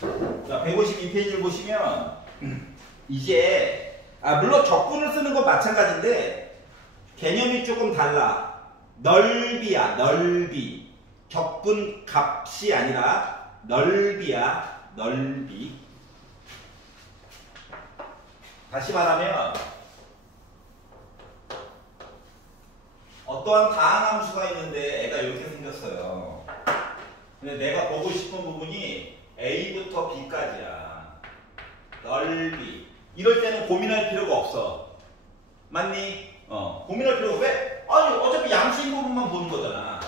자, 152페이지를 보시면 이제 물론 적분을 쓰는 건 마찬가지인데 개념이 조금 달라. 넓이야, 넓이. 적분 값이 아니라 넓이야, 넓이. 다시 말하면 어떠한 다항 함수가 있는데 애가 이렇게 생겼어요. 근데 내가 보고 싶은 부분이 A부터 B까지야. 넓이. 이럴 때는 고민할 필요가 없어. 맞니? 고민할 필요가 왜? 아니 어차피 양수인 부분만 보는 거잖아.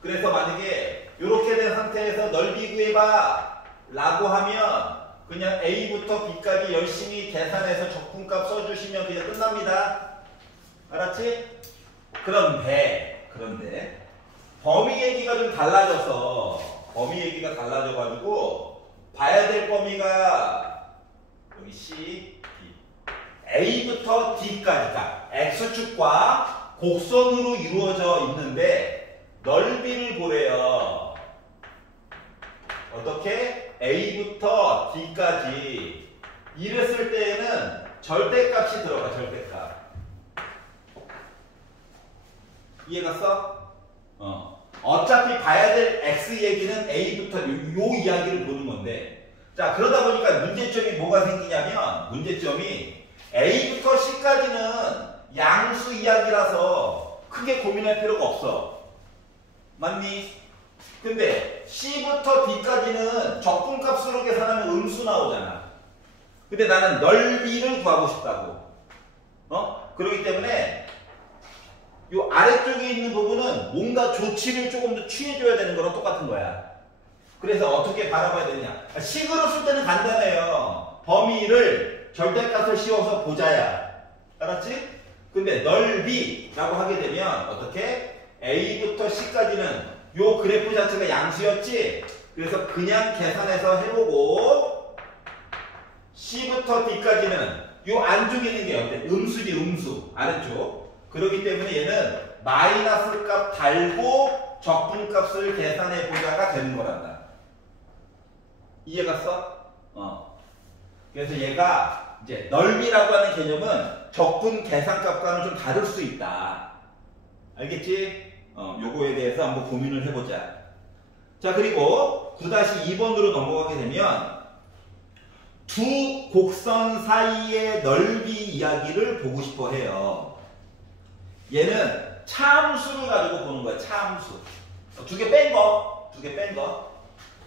그래서 만약에 이렇게 된 상태에서 넓이 구해봐 라고 하면 그냥 A부터 B까지 열심히 계산해서 적분값 써주시면 그냥 끝납니다. 알았지? 그런데 범위 얘기가 좀 달라져서 범위 얘기가 달라져가지고 봐야 될 범위가 여기 C, D A부터 D까지가 X축과 곡선으로 이루어져 있는데 넓이를 보래요. 어떻게? A부터 D까지 이랬을 때에는 절대값이 들어가. 절대값. 이해갔어? 어차피 봐야 될 X 얘기는 A부터 요 이야기를 보는 건데 자 그러다 보니까 문제점이 뭐가 생기냐면 문제점이 A부터 C까지는 양수 이야기라서 크게 고민할 필요가 없어. 맞니? 근데 C부터 D까지는 적분값으로 계산하면 음수 나오잖아. 근데 나는 넓이를 구하고 싶다고. 그렇기 때문에 요 아래쪽에 있는 부분은 뭔가 조치를 조금 더 취해줘야 되는 거랑 똑같은 거야. 그래서 어떻게 바라봐야 되느냐. 식으로 쓸 때는 간단해요. 범위를 절대값을 씌워서 보자야. 알았지? 근데 넓이라고 하게 되면 어떻게? A부터 C까지는 요 그래프 자체가 양수였지? 그래서 그냥 계산해서 해보고 C부터 D까지는 요 안쪽에 있는 게 어때? 음수지 음수. 아래쪽. 그렇기 때문에 얘는 마이너스 값 달고 적분 값을 계산해 보자가 되는 거란다. 이해갔어? 그래서 얘가 이제 넓이라고 하는 개념은 적분 계산값과는 좀 다를 수 있다. 알겠지? 요거에 대해서 한번 고민을 해보자. 자, 그리고 9-2번으로 넘어가게 되면 두 곡선 사이의 넓이 이야기를 보고 싶어 해요. 얘는 차함수를 가지고 보는 거야. 차함수. 두 개 뺀 거.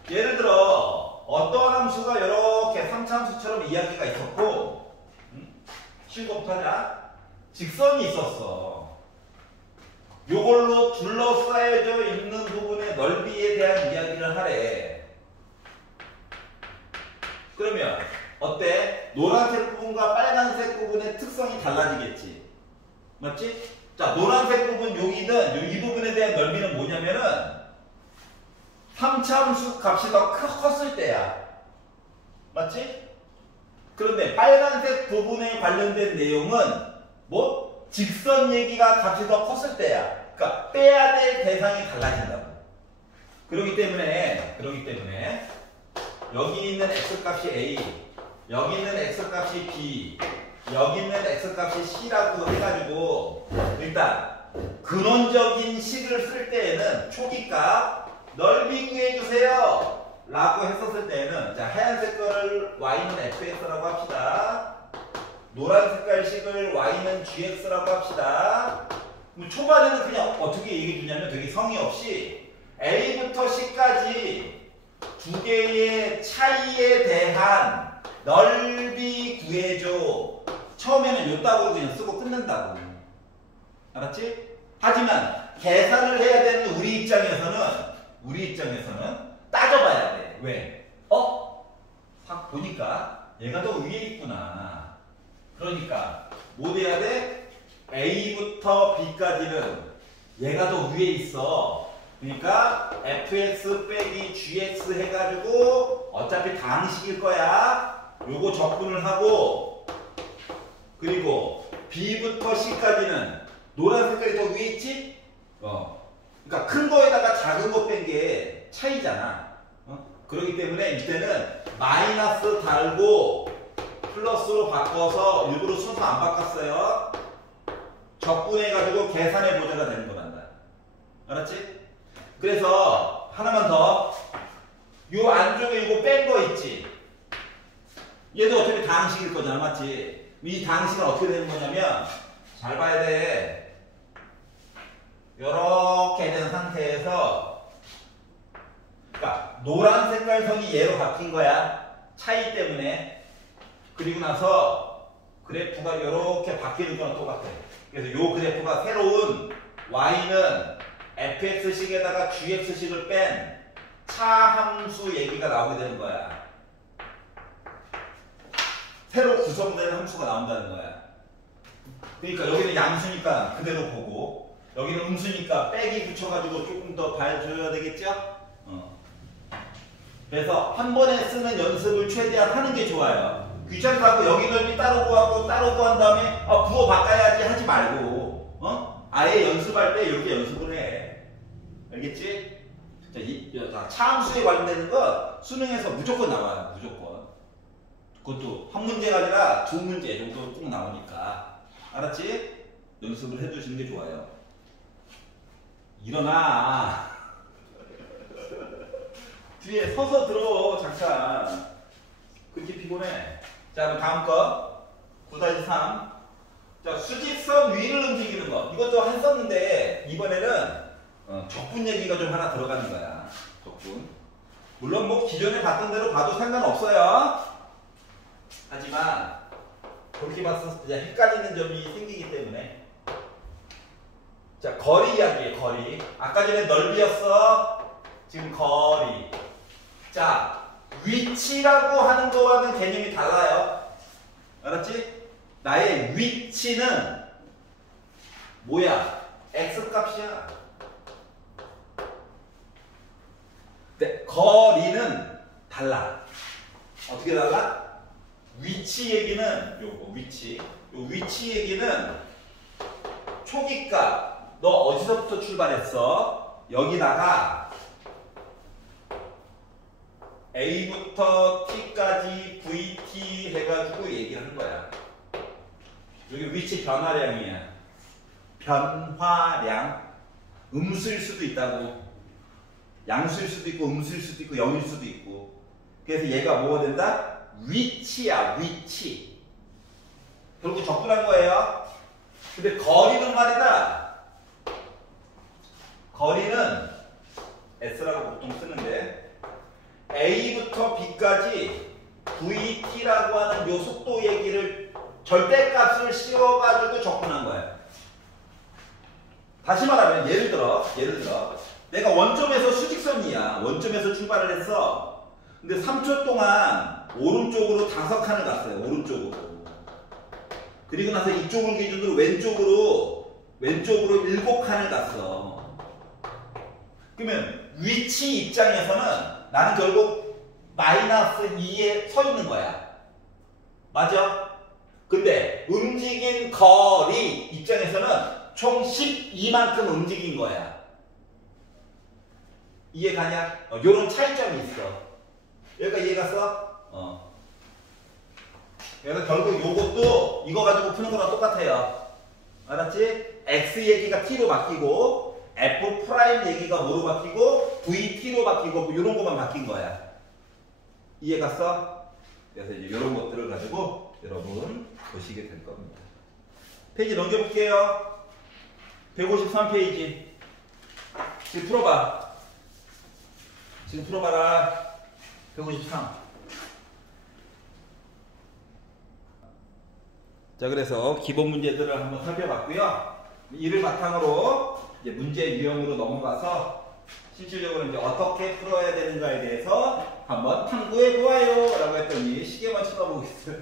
예를 들어 어떤 함수가 이렇게 3차함수처럼 이야기가 있었고 쉬운 거부터 하자. 직선이 있었어. 요걸로 둘러싸여져 있는 부분의 넓이에 대한 이야기를 하래. 그러면 어때? 노란색 부분과 빨간색 부분의 특성이 달라지겠지. 맞지? 자, 노란색 부분 여기는 이 부분에 대한 넓이는 뭐냐면은 3차함수 값이 더 컸을 때야. 맞지? 그런데 빨간색 부분에 관련된 내용은 뭐? 직선 얘기가 값이 더 컸을 때야. 그러니까 빼야 될 대상이 달라진다고. 그렇기 때문에 여기 있는 x값이 a, 여기 있는 x값이 b, 여기 있는 x값이 c라고 해가지고 일단 근원적인 식을 쓸 때에는 초기값 넓이 구해주세요 라고 했었을 때에는 자 하얀색 거를 y는 fx라고 합시다. 노란 색깔 식을 y는 gx라고 합시다. 그럼 초반에는 그냥 어떻게 얘기해 주냐면 되게 성의 없이 a부터 c까지 두 개의 차이에 대한 넓이 구해줘. 처음에는 요따구로 그냥 쓰고 끝낸다고. 알았지? 하지만 계산을 해야 되는 우리 입장에서는 따져봐야 돼. 왜? 확 보니까 얘가 더 위에 있구나. 그러니까 뭐 돼야 돼? A부터 B까지는 얘가 더 위에 있어. 그러니까 fx 빼기 gx 해가지고 어차피 다항식일 거야. 요거 적분을 하고 그리고 B부터 C까지는 노란 색깔이 더 위에 있지? 그러니까 큰 거에다가 작은 거 뺀 게 차이잖아. 그렇기 때문에 이때는 마이너스 달고 플러스로 바꿔서 일부러 순서 안 바꿨어요. 적분해가지고 계산의 보조가 되는 거란다. 알았지? 그래서 하나만 더. 요 안쪽에 이거 뺀 거 있지? 얘도 어차피 다항식일 거잖아. 맞지? 이 다항식은 어떻게 되는 거냐면 잘 봐야 돼. 요렇게 된 상태에서 그러니까 노란 색깔 선이 얘로 바뀐 거야. 차이 때문에. 그리고 나서 그래프가 이렇게 바뀌는 거랑 똑같아. 그래서 요 그래프가 새로운 y는 fx식에다가 gx식을 뺀 차함수 얘기가 나오게 되는 거야. 새로 구성되는 함수가 나온다는 거야. 그러니까 여기는 양수니까 그대로 보고 여기는 음수니까 빼기 붙여가지고 조금 더 봐줘야 되겠죠? 그래서 한 번에 쓰는 연습을 최대한 하는 게 좋아요. 귀찮다고 여기는 따로 구하고 따로 구한 다음에 부호 바꿔야지 하지 말고 아예 연습할 때 이렇게 연습을 해. 알겠지? 자, 차함수에 관련되는 건 수능에서 무조건 나와요. 무조건. 그것도 한 문제가 아니라 두 문제 정도 꼭 나오니까. 알았지? 연습을 해두시는 게 좋아요. 일어나. 뒤에 서서 들어 잠깐. 그렇게 피곤해. 자, 그럼 다음 거 9-3. 자, 수직선 위를 움직이는 거. 이것도 했었는데 이번에는 적분 얘기가 좀 하나 들어가는 거야. 적분. 물론 뭐 기존에 봤던 대로 봐도 상관없어요. 하지만 그렇게 봤을 때 헷갈리는 점이 생기기 때문에. 자, 거리 이야기예요. 거리. 아까 전에 넓이였어. 지금 거리. 자, 위치라고 하는 거와는 개념이 달라요. 알았지? 나의 위치는 뭐야? X값이야. 근데 거리는 달라. 어떻게 달라? 위치 얘기는 요거 위치. 요 위치 얘기는 초기값. 너 어디서부터 출발했어? 여기다가 A부터 T까지 VT 해가지고 얘기하는 거야. 여기 위치 변화량이야. 변화량. 음수일 수도 있다고. 양수일 수도 있고 음수일 수도 있고 0일 수도 있고. 그래서 얘가 뭐가 된다? 위치야. 위치. 그리고 적분한 거예요. 근데 거리는 말이다. 거리는 S라고 보통 쓰는데 A부터 B까지 VT라고 하는 요 속도 얘기를 절대값을 씌워가지고 적분한 거야. 다시 말하면 예를 들어 내가 원점에서 수직선이야. 원점에서 출발을 했어. 근데 3초 동안 오른쪽으로 5칸을 갔어요. 오른쪽으로. 그리고 나서 이쪽을 기준으로 왼쪽으로 7칸을 갔어. 그러면 위치 입장에서는 나는 결국 마이너스 2에 서 있는 거야. 맞아? 근데 움직인 거리 입장에서는 총 12만큼 움직인 거야. 이해가냐? 요런 차이점이 있어. 여기가 이해갔어? 그래서 결국 요것도 이거 가지고 푸는 거랑 똑같아요. 알았지? X 얘기가 T로 바뀌고 F 프라임 얘기가 뭐로 바뀌고 VT로 바뀌고 뭐 이런 것만 바뀐 거야. 이해갔어? 그래서 이제 이런 것들을 가지고 여러분 보시게 될 겁니다. 페이지 넘겨볼게요. 153페이지. 지금 풀어봐. 지금 풀어봐라. 153. 자, 그래서 기본 문제들을 한번 살펴봤고요. 이를 바탕으로 이제 문제 유형으로 넘어가서 실질적으로 이제 어떻게 풀어야 되는가에 대해서 한번 탐구해 보아요 라고 했더니 시계만 쳐다보고 있어요.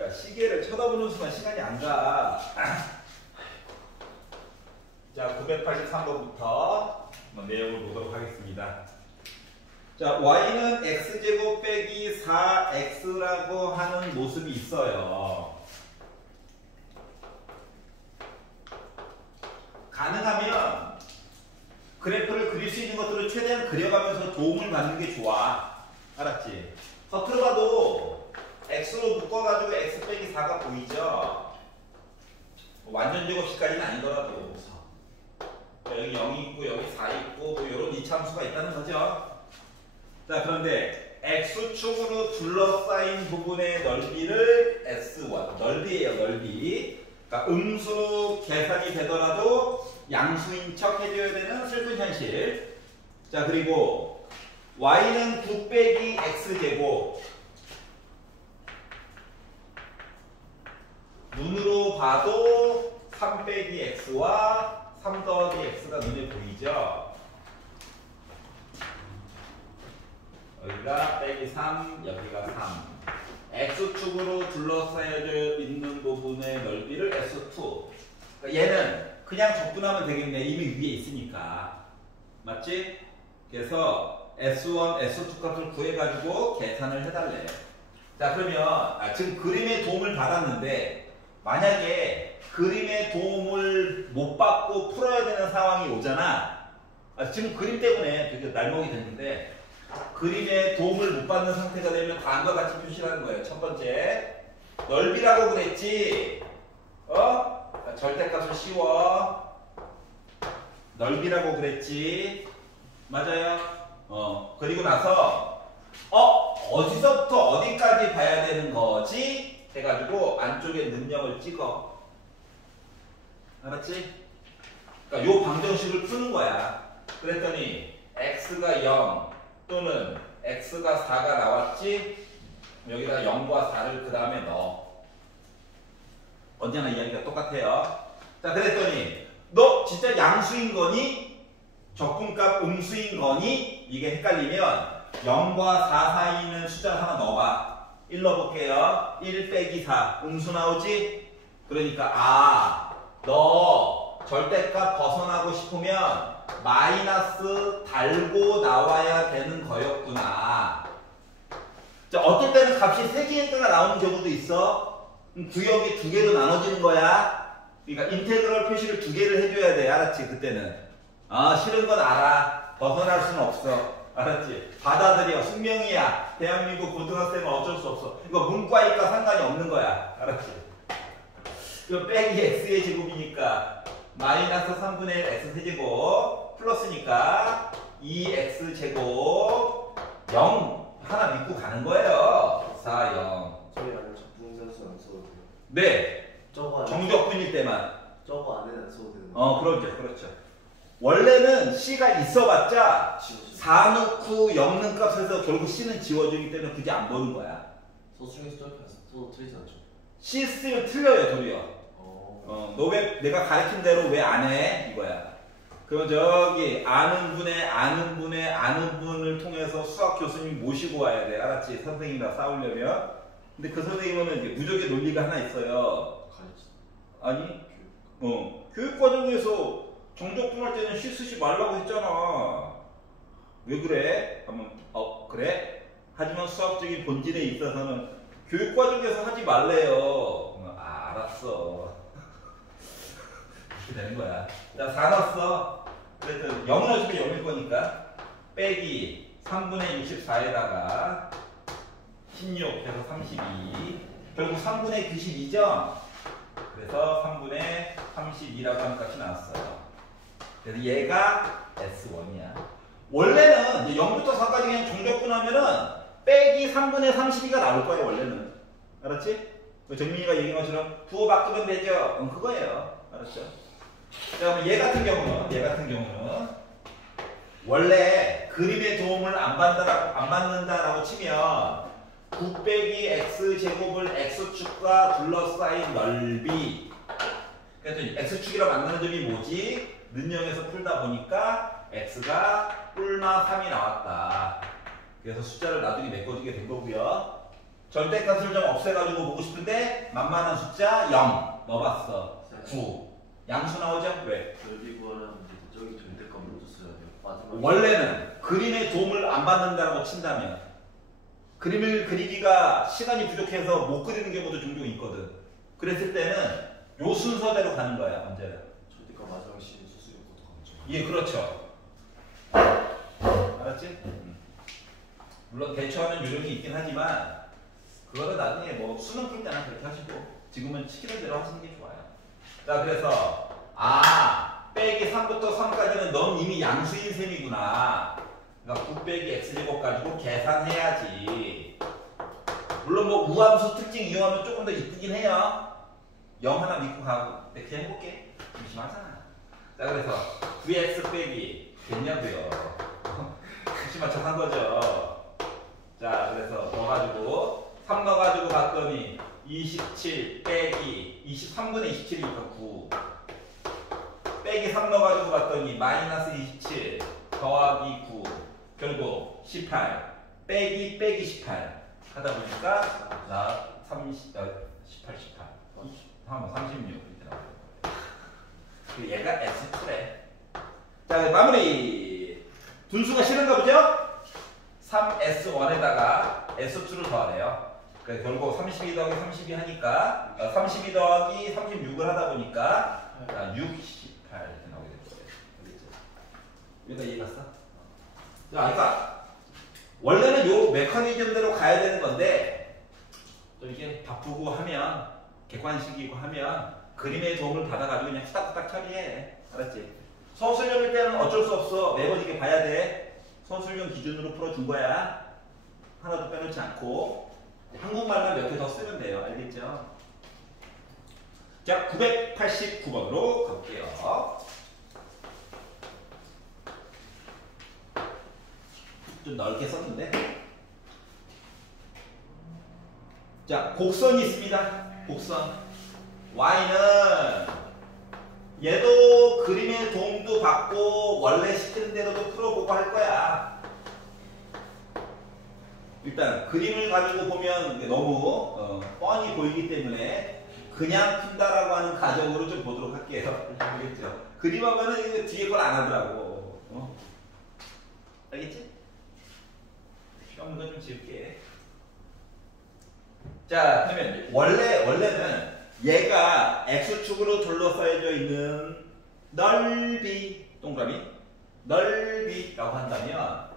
야, 시계를 쳐다보는 순간 시간이 안 가. 자, 983번부터 내용을 보도록 하겠습니다. 자, y는 x제곱 빼기 4x라고 하는 모습이 있어요. 가능하면 그래프를 그릴 수 있는 있는 것들을 최대한 그려가면서 도움을 받는 게 좋아. 알았지? 겉으로 봐도 x로 묶어가지고 x 빼기 4가 보이죠? 완전 제곱식까지는 아니더라도 여기 0이 있고 여기 4 있고 뭐 이런 이차함수가 있다는 거죠. 자, 그런데 x축으로 둘러싸인 부분의 넓이를 S1 넓이에요. 넓이. 그러니까 음수로 계산이 되더라도 양수인 척 해줘야 되는 슬픈 현실. 자, 그리고 y는 9 빼기 x제곱. 눈으로 봐도 3 빼기 x와 3 더하기 x가 눈에 보이죠? 여기가 빼기 3, 여기가 3. x축으로 둘러싸여져 있는 부분의 넓이를 S2. 그러니까 얘는 그냥 접근하면 되겠네. 이미 위에 있으니까. 맞지? 그래서 S1, S2 값을 구해가지고 계산을 해달래. 자, 그러면 지금 그림의 도움을 받았는데 만약에 그림의 도움을 못 받고 풀어야 되는 상황이 오잖아. 지금 그림 때문에 되게 날먹이 됐는데 그림의 도움을 못 받는 상태가 되면 다음과 같이 표시하는 거예요. 첫 번째, 넓이라고 그랬지? 절대값을 씌워. 넓이라고 그랬지? 맞아요? 그리고 나서 어디서부터 어디까지 봐야 되는 거지? 해가지고 안쪽에 능력을 찍어. 알았지? 그러니까 요 방정식을 푸는 거야. 그랬더니 x가 0 또는 x가 4가 나왔지? 여기다 0과 4를 그 다음에 넣어. 언제나 이야기가 똑같아요. 자, 그랬더니 너 진짜 양수인 거니? 적분값 음수인 거니? 이게 헷갈리면 0과 4 사이에 있는 숫자 하나 넣어봐. 1 넣어볼게요. 1 빼기 4 음수 나오지? 그러니까 너 절대값 벗어나고 싶으면 마이너스 달고 나와야 되는 거였구나. 자, 어떨 때는 값이 3개가 나오는 경우도 있어. 구역이 2개로 나눠지는 거야. 그러니까 인테그럴 표시를 2개를 해줘야 돼. 알았지? 그때는. 싫은 건 알아. 벗어날 수는 없어. 알았지? 받아들여. 숙명이야. 대한민국 고등학생은 어쩔 수 없어. 이거 문과이과 상관이 없는 거야. 알았지? 이거 빼기 x의 제곱이니까 마이너스 3분의 1 x 세제곱 플러스니까 2x제곱 0 하나 믿고 가는 거예요. 4, 0. 저희 만약 적분산수 안 써도 돼요? 네. 저거 정적분일 때만. 저거 안에는 안 써도 되는 그렇죠. 그렇죠. 원래는 C가 있어봤자 4 넣고 0 넣은 값에서 결국 C는 지워주기 때문에 굳이 안 보는 거야. 소수중에서 저렇게 안 써도 틀리지 않죠? C 쓰면 틀려요, 도리어. 너 왜 내가 가르친 대로 왜 안 해? 이거야. 그럼 저기 아는 분을 통해서 수학 교수님 모시고 와야 돼. 알았지? 선생님이랑 싸우려면. 근데 그 선생님은 이제 무적의 논리가 하나 있어요. 아니? 교육 과정에서 정적분 할 때는 C 쓰지 말라고 했잖아. 왜 그래? 하면 그래? 하지만 수학적인 본질에 있어서는 교육 과정에서 하지 말래요. 알았어. 이렇게 되는 거야. 자, 4 넣었어. 그래서 0 넣어주면 0일 거니까 빼기 3분의 64에다가 16 해서 32. 결국 3분의 92죠? 그래서 3분의 32라고 하는 값이 나왔어요. 그래서 얘가 S1이야. 원래는 이제 0부터 4까지 그냥 정적분 하면은 빼기 3분의 32가 나올 거예요, 원래는. 알았지? 정민이가 얘기한 것처럼 부호 바꾸면 되죠? 그거예요. 알았죠? 자, 그럼 얘 같은 경우는 원래 그림의 도움을 안 받는다라고 치면 9 빼기 x제곱을 x축과 둘러싸인 넓이. 그래서 x축이라 만드는 점이 뭐지? 능력에서 풀다 보니까 x가 뿔마 3이 나왔다. 그래서 숫자를 나중에 메꿔주게 된 거고요. 절대값을 좀 없애가지고 보고 싶은데 만만한 숫자 0 넣어봤어. 9. 양수 나오죠? 왜? 넓이 구하려면 저기 절대값 먼저 써야 돼요. 마지막에 원래는 그림의 도움을 안 받는다고 친다면 그림을 그리기가 시간이 부족해서 못 그리는 경우도 종종 있거든. 그랬을 때는 요 순서대로 가는 거야, 언제나. 절대값 마지막에 씌는 수수료 것도 가죠. 예, 그렇죠. 알았지? 물론 대처하는 요령이 있긴 하지만 그거는 나중에 뭐 수능 풀 때나 그렇게 하시고 지금은 시키는 대로 하시는 게 좋아요. 자, 그래서 빼기 3부터 3까지는 넌 이미 양수인 셈이구나. 그러니까 9 빼기 x제곱 가지고 계산해야지. 물론 뭐 우함수 특징 이용하면 조금 더 이쁘긴 해요. 0 하나 믿고 가고. 근데 그냥 해볼게. 심심하잖아. 자, 그래서 9x 빼기 됐냐고요. 혹시 맞춰서 한 거죠. 자, 그래서 넣어가지고 3 넣어가지고 봤더니 27 빼기 23분의 27이니까 9 빼기 3 넣어가지고 봤더니 마이너스 27 더하기 9 결국 18 빼기 18 하다 보니까 나 18 36 이렇게 나와요. 얘가 S2래. 자, 마무리. 분수가 싫은가 보죠? 3S1에다가 S2를 더하래요. 그래서 결국 32 더하기 32 하니까 32 더하기 36을 하다 보니까 68 이렇게 나오게 될 거예요. 알겠죠? 여기다 이해 갔어? 자, 그러니까 원래는 요 메커니즘대로 가야 되는 건데 또 이렇게 바쁘고 하면 객관식이고 하면 그림의 도움을 받아가지고 그냥 후딱후딱 처리해. 알았지? 서술형일 때는 어쩔 수 없어. 매번 이렇게 봐야 돼. 서술형 기준으로 풀어준 거야. 하나도 빼놓지 않고 한국말만 몇 개 더 쓰면 돼요. 알겠죠? 자, 989번으로 가볼게요. 좀 넓게 썼는데. 자, 곡선이 있습니다. 곡선. y는 얘도 그림의 도움도 받고 원래 시키는 대로도 풀어보고 할 거야. 일단 그림을 가지고 보면 너무 뻔히 보이기 때문에 그냥 푼다라고 하는 가정으로 좀 보도록 할게요. 알겠죠? 그림 하면은 뒤에 걸 안 하더라고. 알겠지? 필요 없는 거 좀 지울게. 자, 그러면 원래는 얘가 x축으로 둘러싸여져 있는 넓이, 동그라미, 넓이라고 한다면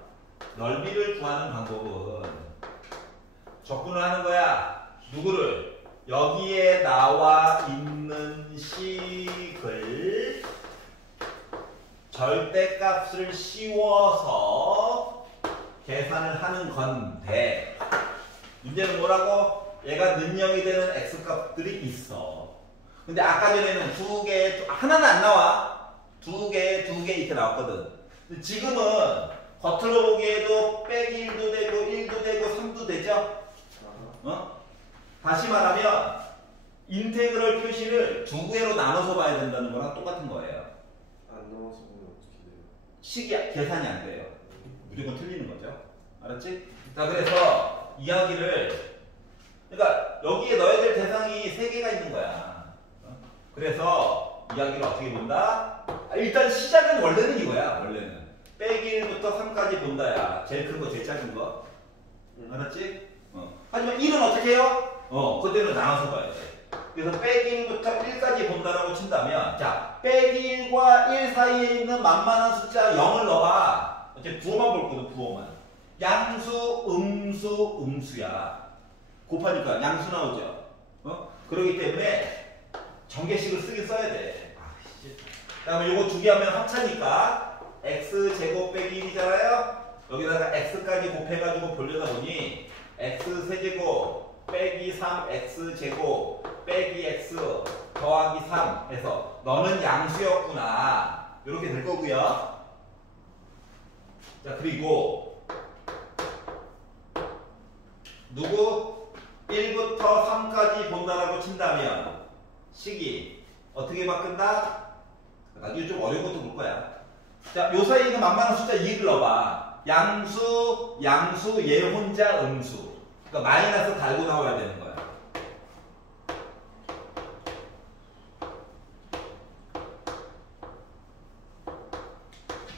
넓이를 구하는 방법은 적분을 하는 거야. 누구를? 여기에 나와 있는 식을 절대값을 씌워서 계산을 하는 건데 문제는 뭐라고? 얘가 능력이 되는 x값들이 있어. 근데 아까 전에는 하나는 안 나와. 두 개 이렇게 나왔거든. 근데 지금은 겉으로 보기에도 빼기 1도 되고 1도 되고 3도 되죠? 다시 말하면 인테그럴 표시를 두 개로 나눠서 봐야 된다는 거랑 똑같은 거예요. 안 나와서 보면 어떻게 돼요? 식이 계산이 안 돼요. 무조건 틀리는 거죠. 알았지? 자, 그래서 이야기를 그러니까 여기에 넣어야 될 대상이 3개가 있는 거야. 그래서 이야기를 어떻게 본다? 일단 시작은 원래는 이거야. 원래는 빼기 1부터 3까지 본다야. 제일 큰 거, 제일 작은 거. 알았지? 하지만 1은 어떻게 해요? 그대로 나눠서 봐야 돼. 그래서 빼기 1부터 1까지 본다라고 친다면 자, 빼기 1과 1 사이에 있는 만만한 숫자 0을 넣어봐. 어차피 부호만 볼 거든, 부호만. 양수, 음수야. 곱하니까 양수 나오죠. 그러기 때문에 전개식을 쓰긴 써야 돼. 그 다음에 요거 두 개 하면 합차니까 x제곱 빼기 1이잖아요. 여기다가 x까지 곱해가지고 보려다 보니 x 세제곱 빼기 3x제곱 빼기 x 더하기 3 해서 너는 양수였구나. 이렇게 될 거고요. 자, 그리고 누구? 1부터 3까지 본다라고 친다면 식이 어떻게 바뀐다? 나중에 좀 어려운 것도 볼 거야. 자, 요 사이에 있는 만만한 숫자 2를 넣어봐. 양수, 얘 혼자 음수. 그러니까 마이너스 달고 나와야 되는 거야.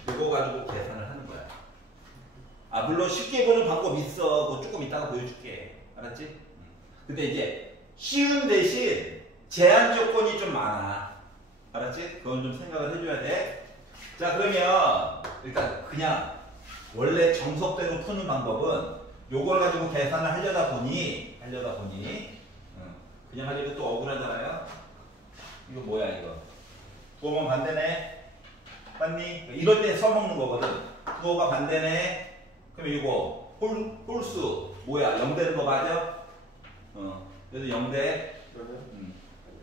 이거 가지고 계산을 하는 거야. 물론 쉽게 보는 방법 있어. 그거 조금 이따가 보여줄게. 알았지? 근데 이제 쉬운 대신 제한 조건이 좀 많아. 알았지? 그건 좀 생각을 해줘야 돼. 자, 그러면 일단 그냥 원래 정석대로 푸는 방법은 요걸 가지고 계산을 하려다 보니 그냥 하려고 또 억울하잖아요. 이거 뭐야 이거. 부호만 반대네. 맞니? 이럴 때 써먹는 거거든. 부호가 반대네. 그럼 이거 홀수 뭐야? 0 되는 거 맞아? 그래도 0대.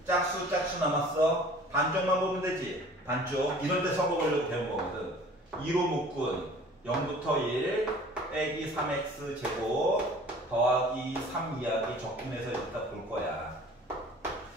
짝수 남았어. 반쪽만 보면 되지. 반쪽. 이럴 때 써먹으려고 배운 거거든. 2로 묶은 0부터 1 빼기 3x 제곱 더하기 3 이하기 적분해서 일단 볼 거야.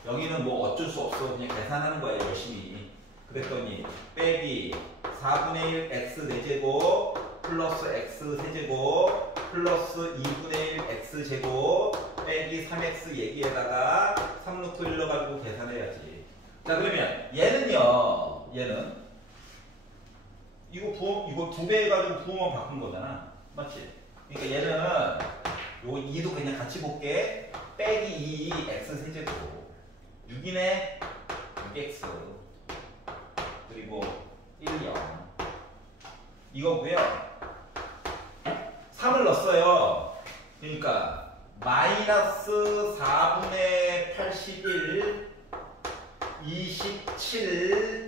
여기는 뭐 어쩔 수 없어. 그냥 계산하는 거야 열심히. 그랬더니 빼기 4분의 1 x 4제곱 플러스 x 세제곱 플러스 2분의 1 x 제곱 빼기 3x 얘기에다가 3 넣고 1 넣어가지고 계산해야지. 자 그러면 얘는요. 얘는 이거 2배 해가지고 부호만 바꾼 거잖아. 맞지? 그러니까 얘는 요거 2도 그냥 같이 볼게. 빼기 2 x 세제곱 6이네. 6x 그리고 1, 0 이거고요. 3을 넣었어요. 그러니까 마이너스 4분의 81 27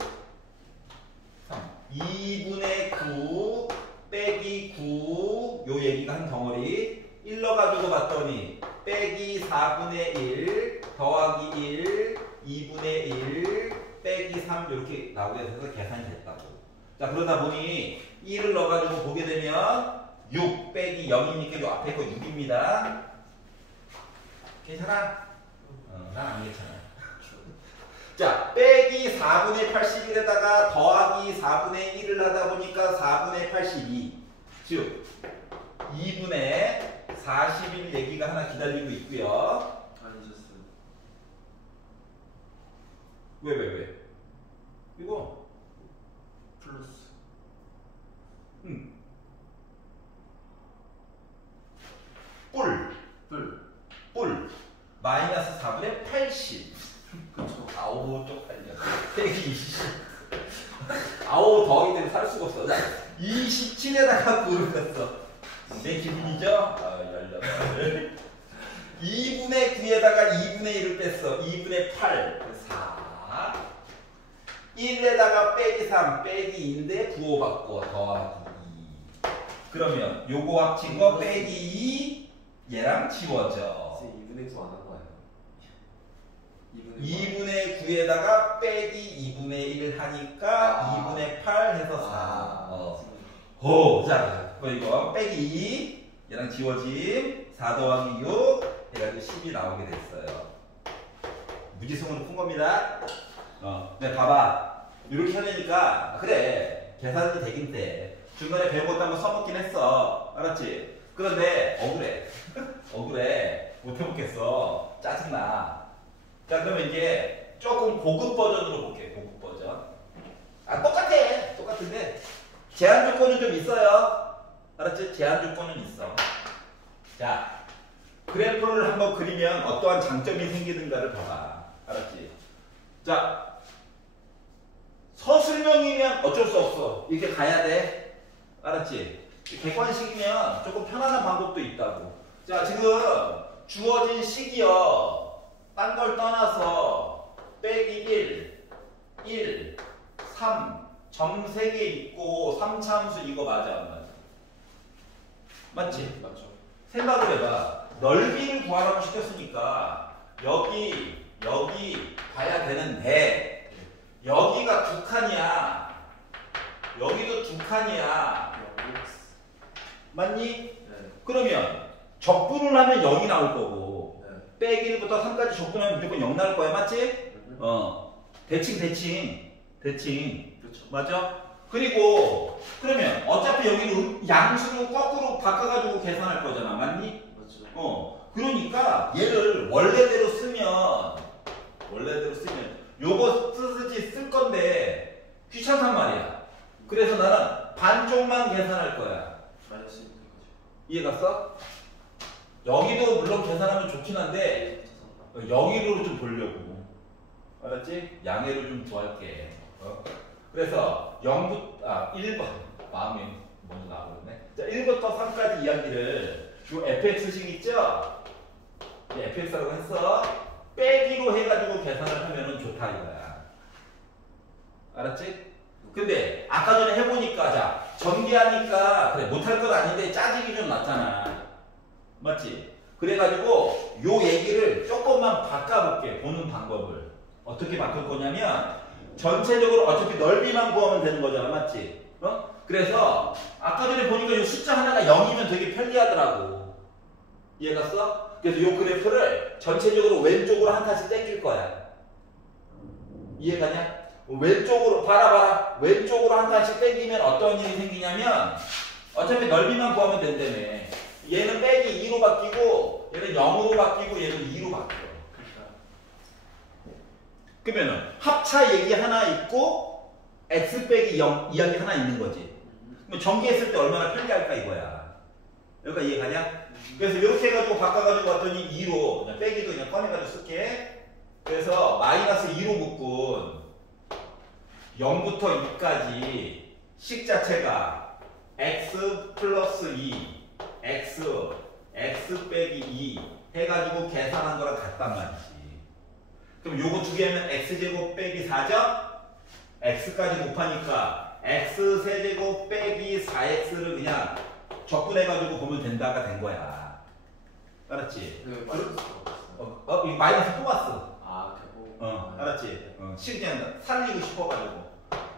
3 2분의 9 빼기 9 요 얘기가 한 덩어리 1 넣어가지고 봤더니 빼기 4분의 1 더하기 1 2분의 1 빼기 3 이렇게 나오게 돼서 계산이 됐다고. 자 그러다 보니 1을 넣어가지고 보게 되면 6 빼기 0이니까 요 앞에 거 6입니다. 괜찮아? 난 안 괜찮아. 자 빼기 4분의 81에다가 더하기 4분의 1을 하다 보니까 4분의 82 즉 2분의 41 얘기가 하나 기다리고 있고요. 아니셨어요. 왜? 이거 플러스. 뿔 마이너스 4분의 80 그쵸. 아우 쪽팔려. 빼기 20 아우 더하기 때문에 살 수가 없어. 27에다가 9를 뺐어. 내 기분이죠? 아 18 2분의 9에다가 2분의 1을 뺐어. 2분의 8 4 1에다가 빼기 3 빼기 2인데 부호 바꿔 더하기 2 그러면 요거 합친 거 빼기 2 얘랑 지워져. 2분의 9 안 한 거예요. 2분의 9에다가 빼기 2분의 1을 하니까 2분의 8 해서 4 자 이거 빼기 2 얘랑 지워짐 4 더하기 6 해가지고 10이 나오게 됐어요. 무지성으로 푼 겁니다. 네, 봐봐. 이렇게 하려니까 그래 계산이 되긴 돼. 중간에 배운 것도 한번 써먹긴 했어. 알았지? 그런데 억울해. 못 해먹겠어. 짜증나. 자 그러면 이제 조금 고급 버전으로 볼게. 고급 버전. 똑같은데 제한 조건은 좀 있어요. 알았지? 제한 조건은 있어. 자 그래프를 한번 그리면 어떠한 장점이 생기는가를 봐봐. 알았지? 자 서술형이면 어쩔 수 없어. 이렇게 가야 돼. 알았지? 객관식이면 조금 편안한 방법도 있다고. 자 지금 주어진 식이요. 딴 걸 떠나서 빼기 1, 3, 점 3개 있고 3차함수 이거 맞아 안 맞아? 맞지? 맞죠. 생각을 해봐. 넓이를 구하라고 시켰으니까 여기 가야 되는데 여기가 두 칸이야. 여기도 두 칸이야. 맞니? 네. 그러면 적분을 하면 0이 나올 거고 네. 빼기 1부터 3까지 적분하면 무조건 0 나올 거야. 맞지? 대칭 그렇죠. 맞아? 그리고 그러면 어차피 여기는 양수를 거꾸로 바꿔가지고 계산할 거잖아. 맞니? 맞죠. 그러니까 얘를 원래대로 쓰면 요거 쓸 건데 귀찮단 말이야. 그래서 나는 반쪽만 계산할 거야. 마이너스 1까지. 이해갔어? 여기도 물론 계산하면 좋긴 한데 여기로 좀 보려고. 알았지? 양해를 좀 구할게. 그래서 1번 마음이 먼저 나와버렸네. 자, 1부터 3까지 이야기를 요 fx식 있죠? 이 fx라고 했어. 빼기로 해가지고 계산을 하면은 좋다 이거야. 알았지? 근데 아까 전에 해보니까 자 전개하니까 그래 못할 건 아닌데 짜증이 좀 났잖아. 맞지? 그래가지고 요 얘기를 조금만 바꿔볼게. 보는 방법을 어떻게 바꿀 거냐면 전체적으로 어차피 넓이만 구하면 되는 거잖아. 맞지? 어? 그래서 아까 전에 보니까 이 숫자 하나가 0이면 되게 편리하더라고. 이해갔어? 그래서 이 그래프를 전체적으로 왼쪽으로 한 칸씩 당길 거야. 이해가냐? 왼쪽으로 봐라. 왼쪽으로 한 칸씩 당기면 어떤 일이 생기냐면 어차피 넓이만 구하면 된다며. 얘는 빼기 2로 바뀌고 얘는 0으로 바뀌고 얘는 2로 바뀌어. 그러면은 합차 얘기 하나 있고 x 빼기 0 이야기 하나 있는 거지. 그럼 전개했을 때 얼마나 편리할까 이거야. 여기까지 이해가냐? 그래서 이렇게 해가지고 바꿔가지고 왔더니 2로 그냥 빼기도 그냥 꺼내가지고 쓸게. 그래서 마이너스 2로 묶은 0부터 2까지 식 자체가 x 플러스 2 x 빼기 2 해가지고 계산한 거랑 같단 말이지. 그럼 요거 두 개 하면 x제곱 빼기 4죠? x까지 곱하니까 x 세제곱 빼기 4x를 그냥 적분해가지고 보면 된다가 된 거야. 알았지? 네, 마이너스 이 마이너스 뽑았어. 아, 대박. 알았지? 그냥 살리고 싶어가지고.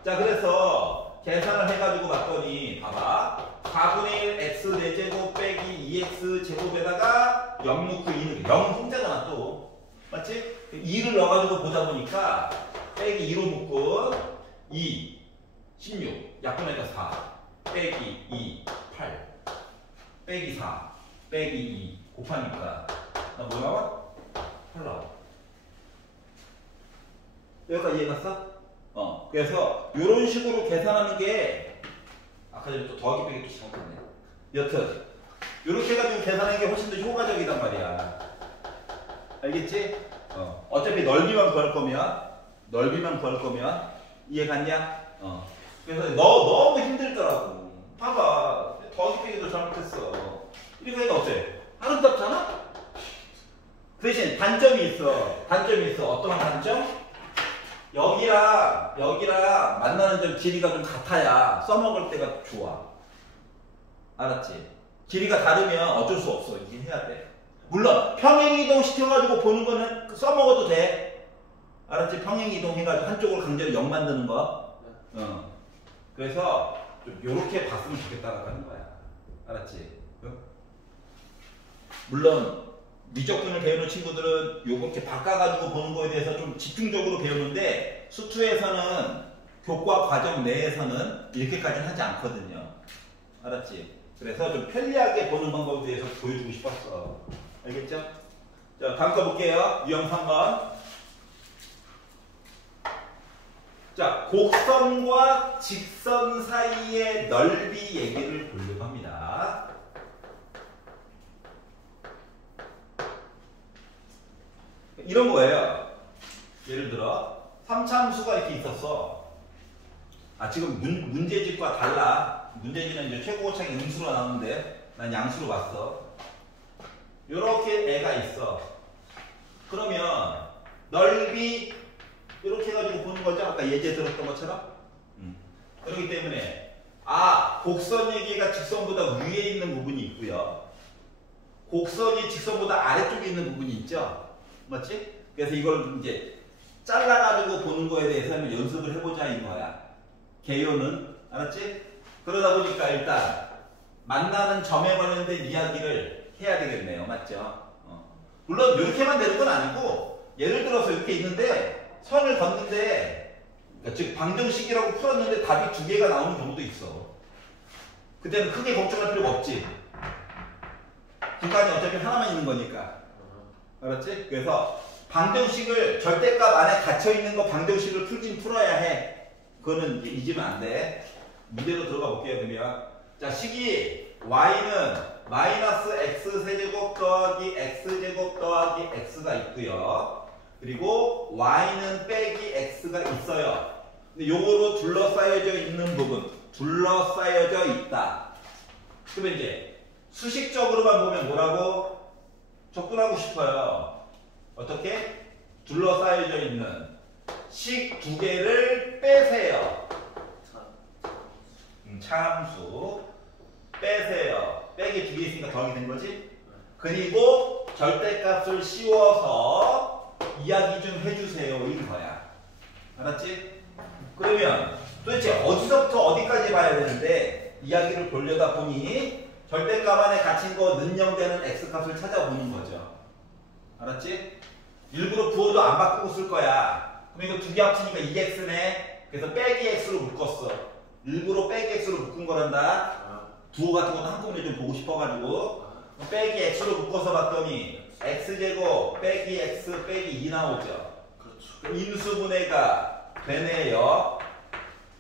자, 그래서 계산을 해가지고 봤더니 봐봐. 4분의 1 x 4제곱 빼기 2x 제곱에다가 0 넣고 2는 0은 혼자잖아 또. 맞지? 2를 넣어가지고 보다 보니까 빼기 2로 묶은 2, 16, 약분하니까 4, 빼기 2, 8, 빼기 4, 빼기 2 곱하니까 나 뭐 나와? 8 나와. 여기까지 이해갔어? 그래서 이런 식으로 계산하는 게 아까 전에 또 더하기 빼기 또 잘못했네. 여튼 이렇게 해가지고 계산하는 게 훨씬 더 효과적이단 말이야. 알겠지? 어차피 넓이만 구할 거면 이해갔냐? 그래서 너무 힘들더라고. 봐봐. 더하기 빼기도 잘못했어. 이렇게 하니까 어때? 아름답잖아? 그 대신 단점이 있어. 어떤 단점? 여기랑 만나는 점 길이가 좀 같아야 써먹을 때가 좋아. 알았지? 길이가 다르면 어쩔 수 없어. 이게 해야 돼. 물론 평행이동 시켜가지고 보는 거는 써먹어도 돼. 알았지? 평행이동 해가지고 한쪽으로 강제로 0 만드는 거. 그래서 좀 요렇게 봤으면 좋겠다고 하는 거야. 알았지? 물론 미적분을 배우는 친구들은 요렇게 바꿔가지고 보는 거에 대해서 좀 집중적으로 배우는데 수투에서는 교과 과정 내에서는 이렇게까지는 하지 않거든요. 알았지? 그래서 좀 편리하게 보는 방법에 대해서 보여주고 싶었어. 알겠죠? 자, 다음 거 볼게요. 유형 3번. 자, 곡선과 직선 사이의 넓이 얘기를 보려고 합니다. 이런 거예요. 예를 들어 3차함수가 이렇게 있었어. 지금 문제집과 달라. 문제집은 이제 최고차이 음수로 나오는데 난 양수로 봤어. 요렇게 애가 있어. 그러면 넓이 이렇게 해가지고 보는 거죠. 아까 예제 들었던 것처럼. 그렇기 때문에 곡선 얘기가 직선보다 위에 있는 부분이 있고요. 곡선이 직선보다 아래쪽에 있는 부분이 있죠. 맞지? 그래서 이걸 이제 잘라가지고 보는 거에 대해서 한번 연습을 해보자 이거야. 개요는. 알았지? 그러다 보니까 일단 만나는 점에 관련된 이야기를 해야 되겠네요. 맞죠? 물론 이렇게만 되는 건 아니고 예를 들어서 이렇게 있는데 선을 걷는데 즉 방정식이라고 풀었는데 답이 2개가 나오는 경우도 있어. 그때는 크게 걱정할 필요가 없지. 중간에 어차피 하나만 있는 거니까. 알았지? 그래서 방정식을 절대값 안에 갇혀있는 거 방정식을 풀어야 해. 그거는 이제 잊으면 안 돼. 문제로 들어가 볼게요. 그러면 자, 식이 y는 마이너스 x 세제곱 더하기 x제곱 더하기 x가 있고요. 그리고 y는 빼기 x가 있어요. 근데 요거로 둘러싸여져 있는 부분 둘러싸여져 있다. 그러면 이제 수식적으로만 보면 뭐라고 접근하고 싶어요. 어떻게? 둘러싸여져 있는 식 두 개를 빼세요. 차함수 빼세요. 빼기 두 개 있으니까 더하기 된 거지? 그리고 절대값을 씌워서 이야기 좀 해주세요. 이거야. 알았지? 그러면 도대체 어디서부터 어디까지 봐야 되는데 이야기를 보려다 보니 절대값 안에 갇힌 거 능령되는 x값을 찾아보는 거죠. 알았지? 일부러 부호도 안 바꾸고 쓸 거야. 그럼 이거 두 개 합치니까 2x네. 그래서 빼기 x로 묶었어. 일부러 빼기 x로 묶은 거란다. 부호 같은 건 한꺼번에 좀 보고 싶어가지고 빼기 x로 묶어서 봤더니 x제곱 빼기 x 빼기 2 나오죠. 그렇죠. 인수분해가 되네요.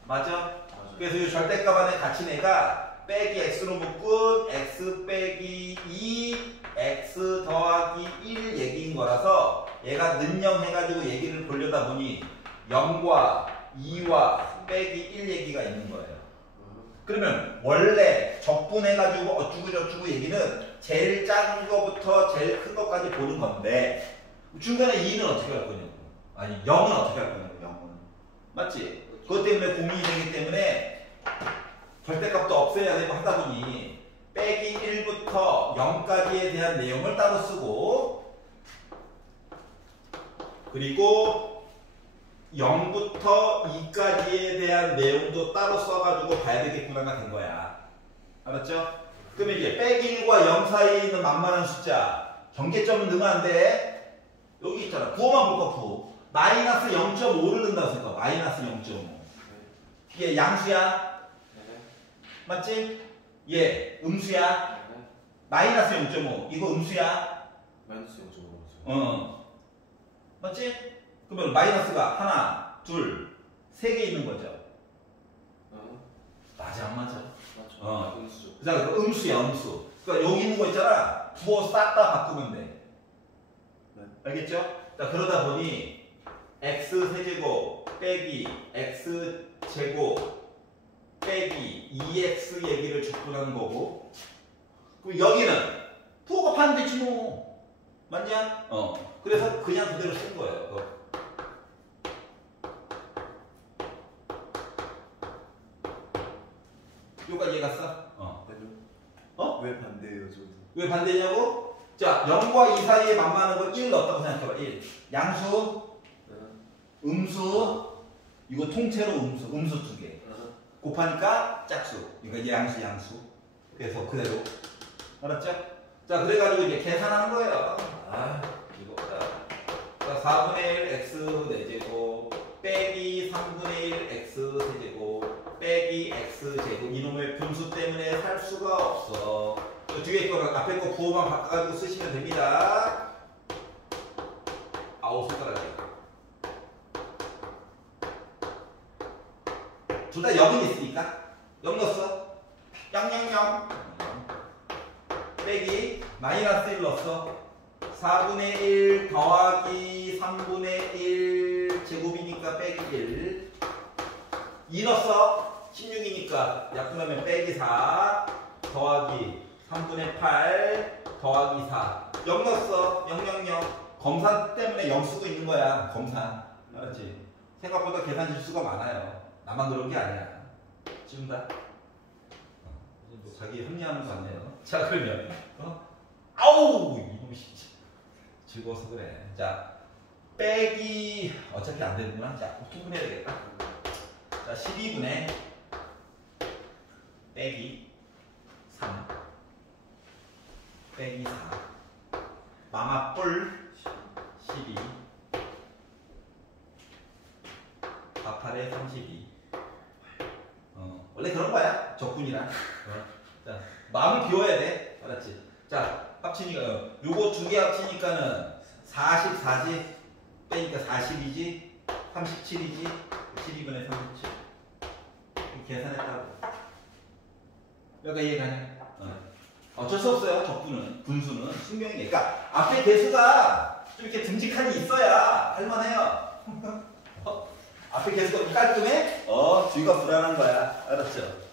맞아? 맞아요. 그래서 이 절대값 안에 갇힌 애가 빼기 x로 묶은 x 빼기 2 x 더하기 1 얘기인 거라서 얘가 능령해가지고 얘기를 보려다 보니 0과 2와 빼기 1 얘기가 있는 거예요. 그러면 원래 적분해가지고 어쩌고저쩌고 얘기는 제일 작은 거부터 제일 큰 것까지 보는 건데 중간에 2는 어떻게 할 거냐고. 아니 0은 어떻게 할 거냐고. 0은. 맞지? 그것 때문에 고민이 되기 때문에 절대값도 없애야 되고 하다 보니 빼기 1부터 0까지에 대한 내용을 따로 쓰고 그리고 0부터 2까지에 대한 내용도 따로 써가지고 봐야 되겠구나가 된 거야. 알았죠? 그러면 이제 빼기 1과 0 사이에 있는 만만한 숫자 경계점은 능한데 여기 있잖아. 부호만 볼까 부호. 마이너스 0.5를 넣는다고 생각해. 마이너스 0.5. 이게 양수야? 맞지? 얘 음수야? 마이너스 0.5. 이거 음수야? 마이너스 0.5. 맞지? 그러면 마이너스가 하나, 둘, 세 개 있는 거죠. 맞아 안 맞아? 맞죠. 음수죠. 그래서 음수야 음수. 그러니까 여기 있는 거 있잖아. 부호 싹 다 바꾸면 돼. 네. 알겠죠? 자 그러다 보니 x 세제곱 빼기 x 제곱 빼기 2x 얘기를 접근하는 거고 그럼 여기는 부호가 반대지 뭐. 맞냐? 그래서 그냥 그대로 쓴 거예요. 여기까지 이해갔어? 왜 반대예요, 저기서? 왜 반대냐고? 자, 0과 2 사이에 만만한 거 1 넣었다고 생각해봐. 1. 양수, 음수, 이거 통째로 음수 두 개. 곱하니까 짝수. 이거 이제 양수. 그래서 그대로. 알았죠? 자, 그래가지고 이제 계산하는 거예요. 이거. 자, 4분의 1 x 4제곱 빼기 3분의 1 x 세제곱 빼기 x 제곱 이놈의 분수 때문에 살 수가 없어. 뒤에 거 앞에 거 부호만 바꿔가지고 쓰시면 됩니다. 아우 손가락이. 둘 다 0은 있으니까 0 넣었어. 0 빼기 마이너스 1 넣었어. 4분의 1 더하기 3분의 1 제곱이니까 빼기 1 2 넣었어. 16이니까 약분하면 빼기 4 더하기 3분의 8 더하기 4 0 넣었어. 0 검산 때문에 0 쓰고 있는 거야. 검산. 알았지? 생각보다 계산 실수가 많아요. 나만 그런 게 아니야. 지운다. 자기 합리하는 거 같네요. 자 그러면 아우 이놈이 즐거워서 그래. 자 빼기 어차피 안 되는구나. 자 구분해야 되겠다. 자 12분의 빼기 3 빼기 4 마마뿔 12 48에 32 원래 그런 거야. 적분이랑. 자 마음을 비워야 돼. 알았지? 자 합치니까 요거 두 개 합치니까는 44지 빼니까 40이지 37이지 12분의 37 계산했다고. 여기가 이해가냐? 어쩔 수 없어요. 적분은 분수는 숙명이니까. 그러니까 앞에 개수가 좀 이렇게 듬직하니 있어야 할만해요. 앞에 개수가 깔끔해? 뒤가 불안한 거야. 알았죠?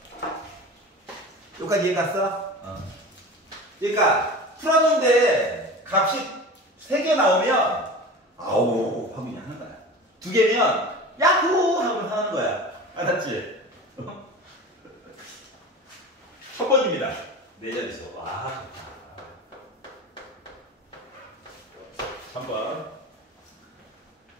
여기까지 이해 갔어? 그러니까 풀었는데 값이 3개 나오면 아우 하고 그냥 하는 거야. 2개면 야호 하고 하는 거야. 알았지? 첫 번입니다. 네 자릿수. 와 좋다. 3번.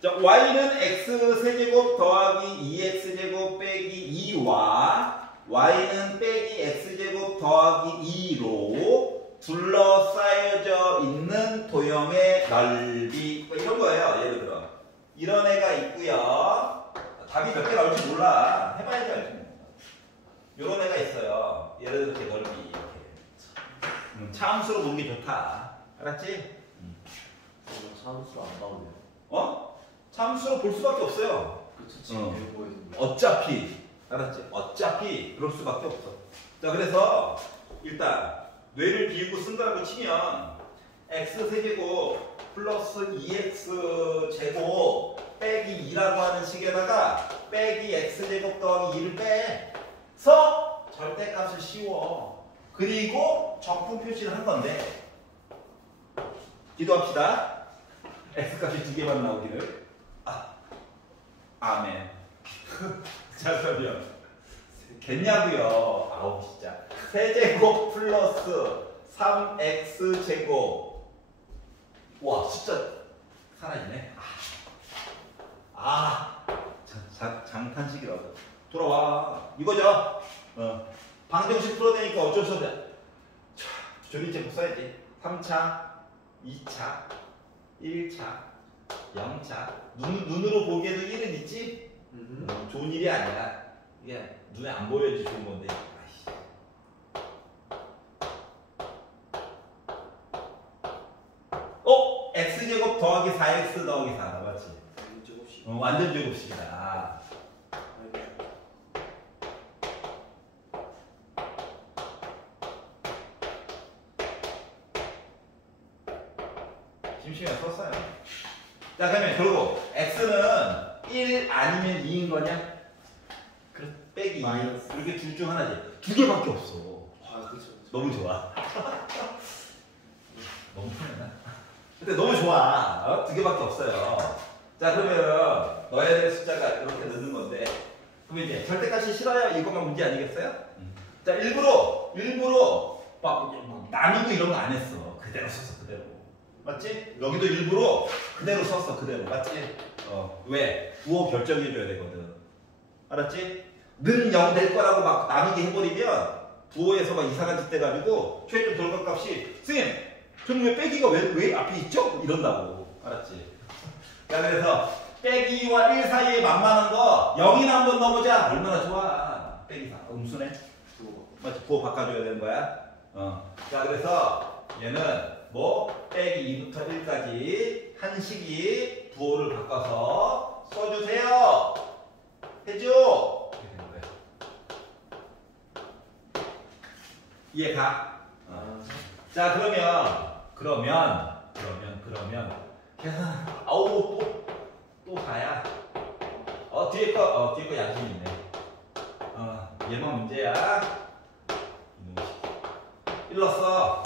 자, y는 x 세제곱 더하기 2x제곱 빼기 2와 y는 빼기 x제곱 더하기 2로 둘러싸여져 있는 도형의 넓이 뭐 이런 거예요. 예를 들어 이런 애가 있고요. 답이 몇 개 나올지 몰라. 해봐야지 알지. 이런 애가 있어요. 예를 들어 이렇게 넓이 이렇게 차함수로 보는 게 좋다. 알았지? 저는 차함수 안 나오네요. 어? 차함수로 볼 수밖에 없어요. 그쵸, 지금 배우고 있는 거. 어차피 알았지? 어차피 그럴 수밖에 없어. 자, 그래서 일단 뇌를 비우고 쓴다고 치면 x 세제곱 플러스 2x 제곱 빼기 2라고 하는 식에다가 빼기 x제곱 더하기 2를 빼서 절대값을 씌워. 그리고 적분 표시를 한 건데 기도합시다. x값이 2개만 나오기를. 아멘. 자, 그러면 겠냐고요. 아우 진짜. 세제곱 플러스 3x제곱. 와 숫자 사라지네. 장탄식이라고. 돌아와. 이거죠. 방정식 풀어내니까 어쩔 수 없네. 조리제곱 써야지. 3차 2차 1차 0차 눈으로 보기에도 1은 있지? 좋은 일이 아니야. 이게 눈에 안 보여야지 좋은 건데. 아이씨. x제곱 더하기 4x 더하기 4다 맞지? 제곱씩. 완전 제곱식이다. 심심해 썼어요. 자, 그러면 결국 x는 1 아니면 2인 거냐? 그래, 빼기 2. 마이너스. 이렇게 둘 중 하나지. 2개밖에 없어. 그쵸. 너무 좋아. 너무 편하다. 근데 너무 좋아. 2개밖에 없어요. 자, 그러면 넣어야 될 숫자가 이렇게 넣는 건데, 그러면 이제 절대값이 싫어요. 이것만 문제 아니겠어요? 자, 일부러 막 나누고 이런 거 안 했어. 그대로 썼어, 그대로. 맞지? 여기도 일부러 그대로 썼어, 그대로. 맞지? 왜? 부호 결정해줘야 되거든. 알았지? 는 0 될 거라고 막 나누기 해버리면 부호에서 막 이상한 짓 돼가지고 최종 결과값이 선생님, 저는 왜 빼기가 왜 앞에 있죠? 이런다고. 알았지? 야, 그래서 빼기와 1 사이에 만만한 거 0이나 한번 넣어보자. 얼마나 좋아. 빼기 4. 음수네. 맞지? 부호 바꿔줘야 되는 거야. 자, 그래서 얘는 뭐 빼기 2부터 1까지 한 식이 부호를 바꿔서 써주세요. 해줘. 이렇게 되는 거야. 이해가? 자, 그러면 아우 또 가야. 뒤에 거 양심 있네. 얘만 문제야. 일렀어.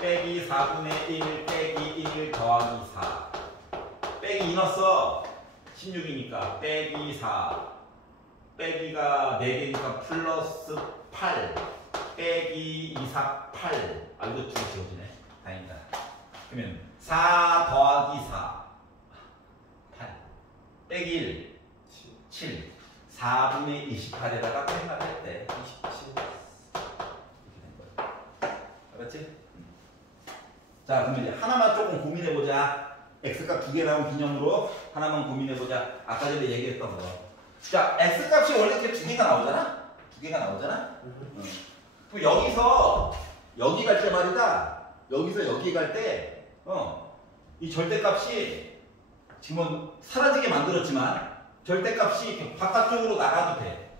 빼기 4분의 1 빼기 1 더하기 4 빼기 2 넣었어. 16이니까 빼기 4 빼기가 4개니까 플러스 8 빼기 2, 4, 8 이거 두 개 지워지네. 다행이다. 그러면 4 더하기 4 8 빼기 1 7 4분의 28에다가 빼기를 했대. 27 이렇게 된 거야. 알았지? 자, 그러면 이제 하나만 조금 고민해보자. x값 2개 나온 기념으로 하나만 고민해보자. 아까 전에 얘기했던 거. 자, x값이 원래 이렇게 2개가 나오잖아? 2개가 나오잖아? 그럼 여기서 여기 갈 때 말이다. 여기서 여기 갈 때, 이 절대값이 지금은 사라지게 만들었지만 절대값이 이렇게 바깥쪽으로 나가도 돼.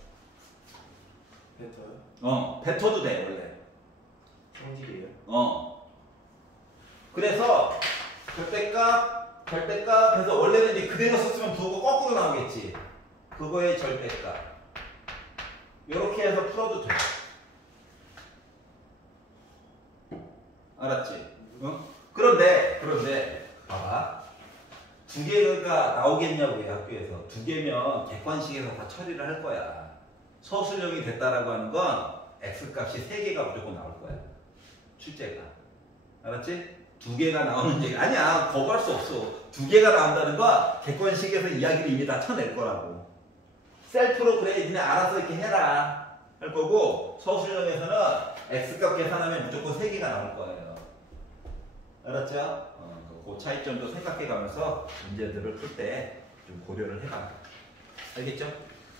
뱉어요? 뱉어도 돼, 원래. 성질이에요? 그래서 절대값에서 원래는 이제 그대로 썼으면 부호가 거꾸로 나오겠지. 그거의 절대값. 이렇게 해서 풀어도 돼. 알았지? 그런데 봐봐. 두 개가 나오겠냐고요, 학교에서. 두 개면 객관식에서 다 처리를 할 거야. 서술형이 됐다라고 하는 건 x값이 세 개가 무조건 나올 거야. 출제가. 알았지? 두 개가 나오는 얘기 아니야. 거부할 수 없어. 두 개가 나온다는 건 객관식에서 이야기를 이미 다 쳐낼 거라고. 셀프로 그래 니네 알아서 이렇게 해라 할 거고, 서술형에서는 x값 계산하면 무조건 세 개가 나올 거예요. 알았죠? 그 차이점도 생각해 가면서 문제들을 풀 때 좀 고려를 해봐. 알겠죠?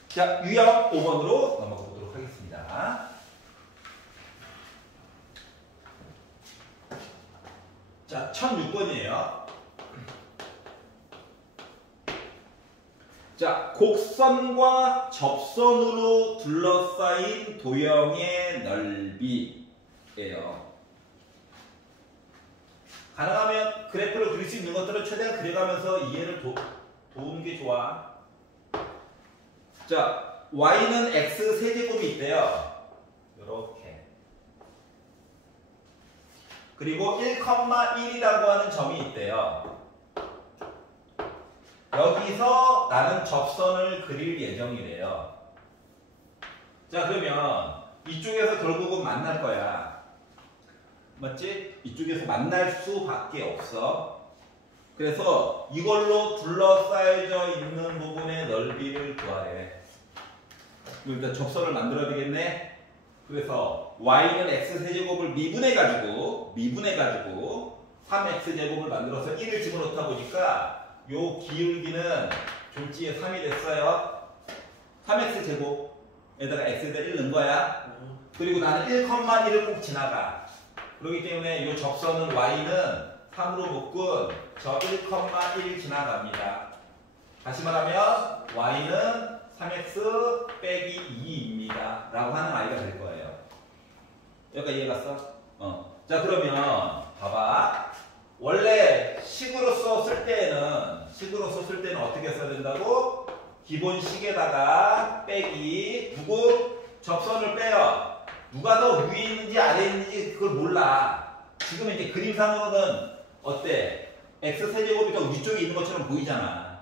자, 유형 5번으로 넘어가 보도록 하겠습니다. 자, 1006번이에요. 자, 곡선과 접선으로 둘러싸인 도형의 넓이예요. 가능하면 그래프를 그릴 수 있는 것들을 최대한 그려가면서 이해를 도우는 게 좋아. 자, y는 x 세제곱이 있대요. 요렇게. 그리고 1,1이라고 하는 점이 있대요. 여기서 나는 접선을 그릴 예정이래요. 자, 그러면 이쪽에서 결국은 만날 거야. 맞지? 이쪽에서 만날 수밖에 없어. 그래서 이걸로 둘러싸여져 있는 부분의 넓이를 구하래. 일단 접선을 만들어야 되겠네. 그래서 y는 x세제곱을 미분해가지고 3x제곱을 만들어서 1을 집어넣다 보니까 요 기울기는 졸지에 3이 됐어요. 3x제곱에다가 x에다 1 넣은 거야. 그리고 나는 1,1을 꼭 지나가. 그렇기 때문에 이 접선은 y는 3으로 묶은 저 1,1이 지나갑니다. 다시 말하면 y는 3x 빼기 2입니다. 라고 하는 i가 될 거예요. 여기까지 이해갔어? 자, 그러면 봐봐. 원래 식으로 썼을 때는 어떻게 써야 된다고? 기본식에다가 빼기 누구? 접선을 빼요. 누가 더 위에 있는지 아래에 있는지 그걸 몰라. 지금 이제 그림상으로는 어때? x세제곱이 더 위쪽에 있는 것처럼 보이잖아.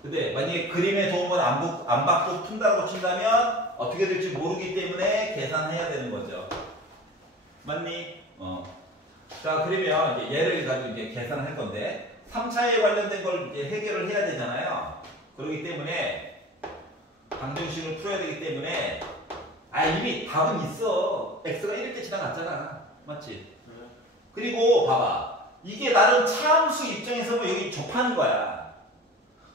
근데 만약에 그림의 도움을 안 받고 푼다고 친다면 어떻게 될지 모르기 때문에 계산해야 되는 거죠. 맞니? 자, 그러면 이제 얘를 가지고 이제 계산을 할 건데 3차에 관련된 걸 이제 해결을 해야 되잖아요. 그렇기 때문에 방정식을 풀어야 되기 때문에 이미 답은 있어. x가 이렇게 지나갔잖아. 맞지? 그리고 봐봐. 이게 나름 차함수 입장에서 보면 여기 좁하는 거야.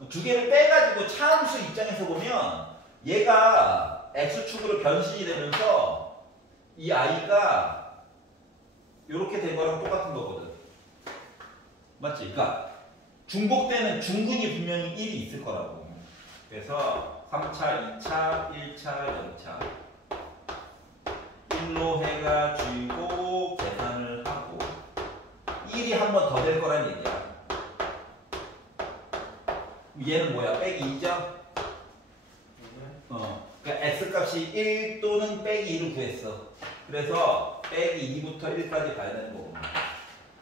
두 개를 빼가지고 차함수 입장에서 보면 얘가 x축으로 변신이 되면서 이 i가 이렇게 된 거랑 똑같은 거거든. 맞지? 그러니까 중복되는 중근이 분명히 1이 있을 거라고. 그래서 3차, 2차, 1차, 0차 1로 해가지고 계산을 하고 1이 한 번 더 될 거란 얘기야. 얘는 뭐야? 빼기 2죠? 그러니까 x값이 1 또는 빼기 2를 구했어. 그래서 빼기 2부터 1까지 가야 되는 거고.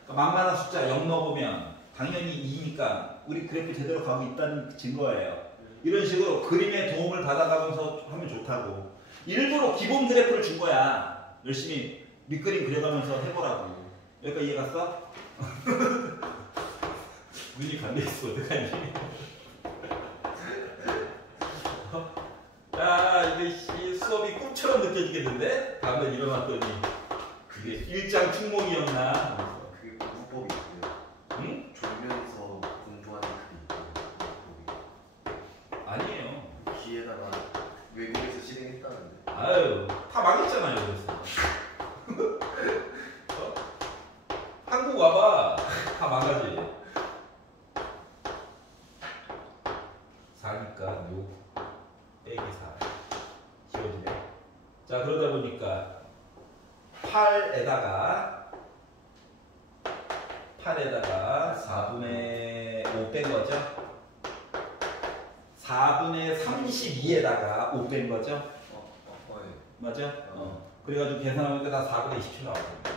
그러니까 만만한 숫자 0 넣어보면 당연히 2니까 우리 그래프 제대로 가고 있다는 증거예요. 이런 식으로 그림의 도움을 받아가면서 하면 좋다고. 일부러 기본 그래프를 준 거야. 열심히 밑그림 그려가면서 해보라고. 여기까지 이해 갔어? 눈이 감겨있어. 어떡하니? 야, 이게 수업이 꿈처럼 느껴지겠는데? 다음날 일어났더니 그게 일장 충몽이었나? 그게 공부법이 있고요. 응? 졸면서 공부하는 그게 있고요. 아니에요. 귀에다가 외국에서 실행했다는데. 아유, 다 망했잖아요. 그래서 한국 와봐. 다 망하지. 4니까 6 빼기 4 지워지네. 자, 그러다 보니까 8에다가 4분의 5 뺀 거죠. 4분의 32에다가 5 뺀 거죠. 예. 맞아? 그래가지고 계산하니까 다 4분의 27 나왔거든요.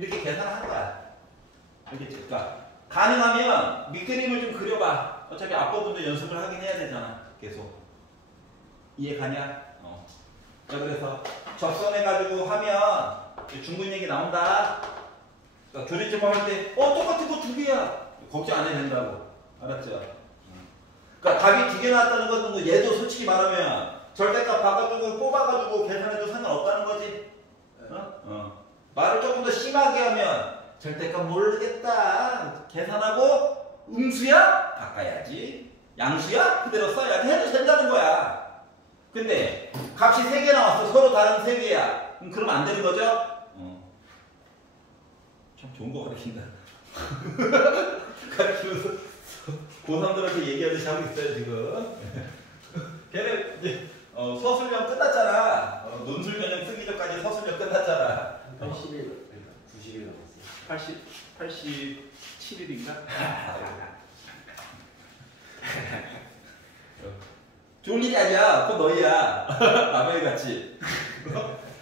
이렇게 계산하는 거야. 알겠지? 그러니까 가능하면 밑그림을 좀 그려봐. 어차피 앞부분도 연습을 하긴 해야 되잖아. 계속. 이해 가냐? 자, 그래서 접선해가지고 하면 중분 얘기 나온다. 그러니까 조리점 할 때 똑같은 거 두 개야. 걱정 안 해도 된다고. 알았죠? 그러니까 답이 두 개 나왔다는 것은 뭐 얘도 솔직히 말하면 절대값 바꿔주고 뽑아가지고 계산해도 상관없다는 거지. 말을 조금 더 심하게 하면 절대값 모르겠다. 계산하고 음수야? 바꿔야지. 양수야? 그대로 써야지. 해도 된다는 거야. 근데 값이 3개 나왔어. 서로 다른 3개야. 그러면 안 되는 거죠? 참 좋은 거 가르친다. 가르치면서 고3들한테 얘기하듯이 하고 있어요 지금. 걔는 이제 서술형 끝났잖아. 논술변형 쓰기 전까지 서술형 끝났잖아. 80일, 90일 남았어요. 87일인가? 좋은 일이 아니야. 그건 너희야. 남의 같이.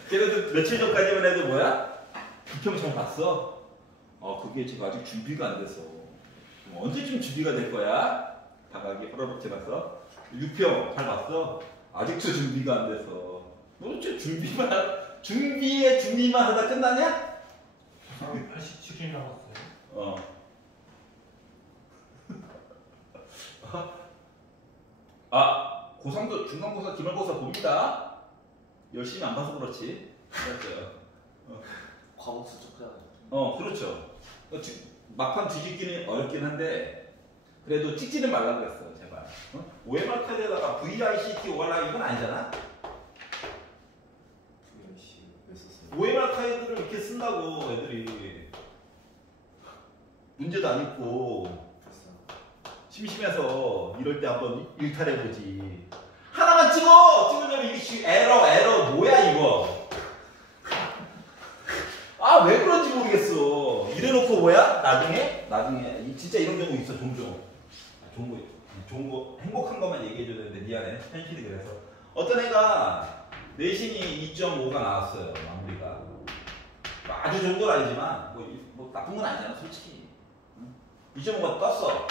걔네도 며칠 전까지만 해도 뭐야? 비평 잘 봤어. 그게 지금 아직 준비가 안 됐어. 언제쯤 준비가 될 거야? 다가기 허러럽지 나서. 6평 잘 봤어. 아직도 준비가 안 돼서. 너 진짜 준비만 하다 끝나냐? 87일 남았어요. 고3도 중간고사, 기말고사 봅니다. 열심히 안 봐서 그렇지. 맞죠? 과목수 적잖아요. 그렇죠. 막판 뒤집기는 어렵긴 한데 그래도 찍지는 말라고 했어, 제발. OMR 카드에다가 VICT ORR 이건 아니잖아. VIC 왜 썼어요? OMR 카드를 이렇게 쓴다고 애들이. 문제도 안 있고 심심해서 이럴 때 한번 일탈해보지. 하나만 찍으려면 이게 에러 뭐야 이거. 왜 그런지 모르겠어. 이래놓고 뭐야? 나중에 진짜 이런 경우 있어. 종종. 좋은 거 행복한 것만 얘기해줘야 되는데 미안해. 현실이 그래서 어떤 애가 내신이 2.5가 나왔어요. 마무리가 아주 좋은 건 아니지만 뭐 나쁜 건 아니잖아 솔직히. 2.5가 떴어.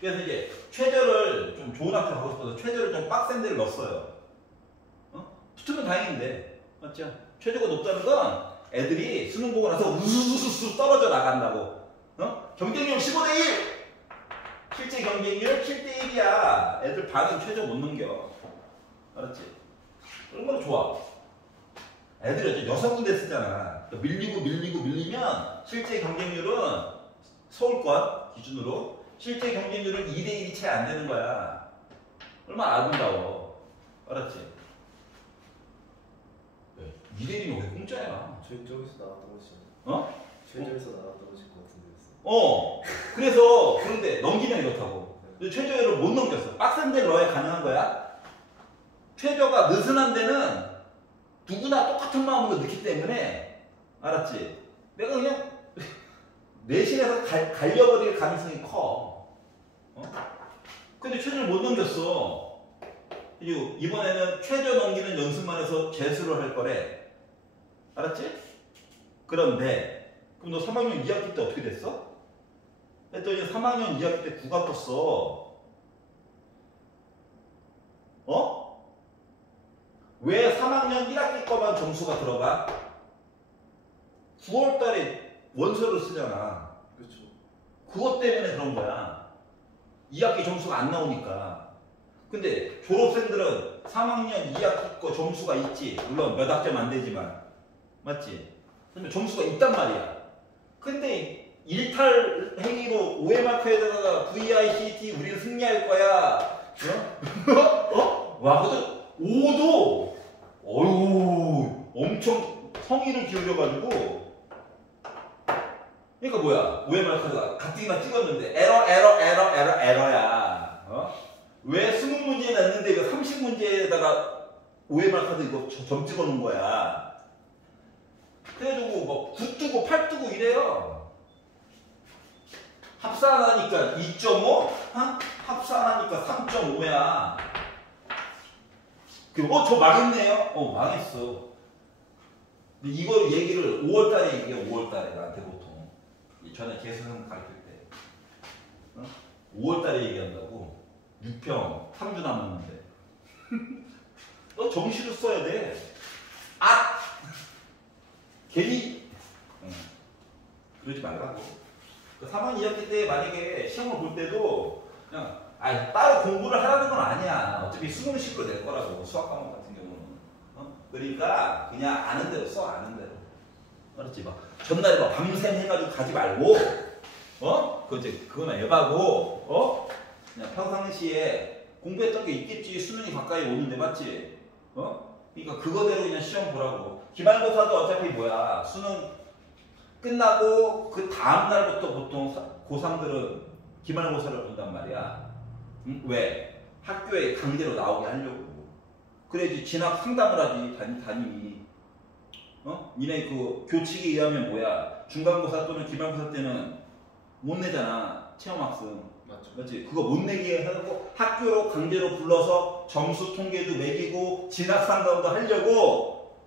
그래서 이제 최저를 좀 좋은 학교 가고 싶어서 최저를 좀 빡센 데를 넣었어요. 붙으면 다행인데 맞죠? 최저가 높다는 건 애들이 수능 보고 나서 우수수수 떨어져 나간다고. 경쟁률 15대 1! 실제 경쟁률 7대 1이야. 애들 반은 최저 못 넘겨. 알았지? 얼마나 좋아. 애들이 6군데 쓰잖아. 밀리면 실제 경쟁률은 서울권 기준으로 실제 경쟁률은 2대 1이 채 안 되는 거야. 얼마나 아름다워. 알았지? 2대 1이면 왜 공짜야? 저기서 나왔던 것이요. 최저에서 나왔던 것일 것 같은데였어. 그래서 그런데 넘기면 이렇다고. 최저를 못 넘겼어. 빡센 데를 넣어야 가능한 거야. 최저가 느슨한 데는 누구나 똑같은 마음으로 넣기 때문에 알았지? 내가 그냥 내신에서 갈려버릴 가능성이 커. 근데 최저를 못 넘겼어. 그리고 이번에는 최저 넘기는 연습만 해서 재수를 할 거래. 알았지? 그런데 그럼 너 3학년 2학기 때 어떻게 됐어? 했더니 3학년 2학기 때 9가 떴어. 왜 3학년 1학기 거만 점수가 들어가? 9월 달에 원서를 쓰잖아. 그렇죠. 그것 때문에 그런 거야. 2학기 점수가 안 나오니까. 근데 졸업생들은 3학년 2학기 거 점수가 있지. 물론 몇 학점 안 되지만. 맞지? 근데 점수가 있단 말이야. 근데 일탈 행위로 OMR표에다가 VICT 우리는 승리할 거야. 와, 근데 5도 엄청 성의를 기울여가지고. 그러니까 뭐야? OMR 카드가 가뜩이나 찍었는데 에러야. 왜 20문제 냈는데 이거 30문제에다가 OMR 카드 이거 점 찍어놓은 거야. 그래가지고 뭐 9 뜨고 8 뜨고 이래요. 합산하니까 2.5? 합산하니까 3.5야. 저 망했네요? 망했어. 근데 이걸 얘기를 5월달에 얘기해. 5월달에 나한테 보통 전에 계산 가르칠 때 5월달에 얘기한다고. 6평 3주 남았는데 너 정시로 써야 돼. 아! 괜히 그러지 말라고. 3학 2학기 때 만약에 시험을 볼 때도 그냥 따로 공부를 하라는 건 아니야. 어차피 수능 식으로 될 거라고. 수학 과목 같은 경우는. 그러니까 그냥 아는 대로 써. 아는 대로. 알았지? 막 전날에 막 밤샘 해가지고 가지 말고 그건 에바고 그냥 평상시에 공부했던 게 있겠지. 수능이 가까이 오는데 맞지? 그러니까 그거대로 그냥 시험 보라고. 기말고사도 어차피 뭐야. 수능 끝나고 그 다음 날부터 보통 고3들은 기말고사를 본단 말이야. 왜? 학교에 강제로 나오게 하려고. 그래야지 진학 상담을 하지. 담임이. 니네 그 교칙에 의하면 뭐야. 중간고사 또는 기말고사 때는 못 내잖아. 체험학습. 맞죠. 맞지? 그거 못 내게 하고 학교로 강제로 불러서 점수 통계도 매기고 진학 상담도 하려고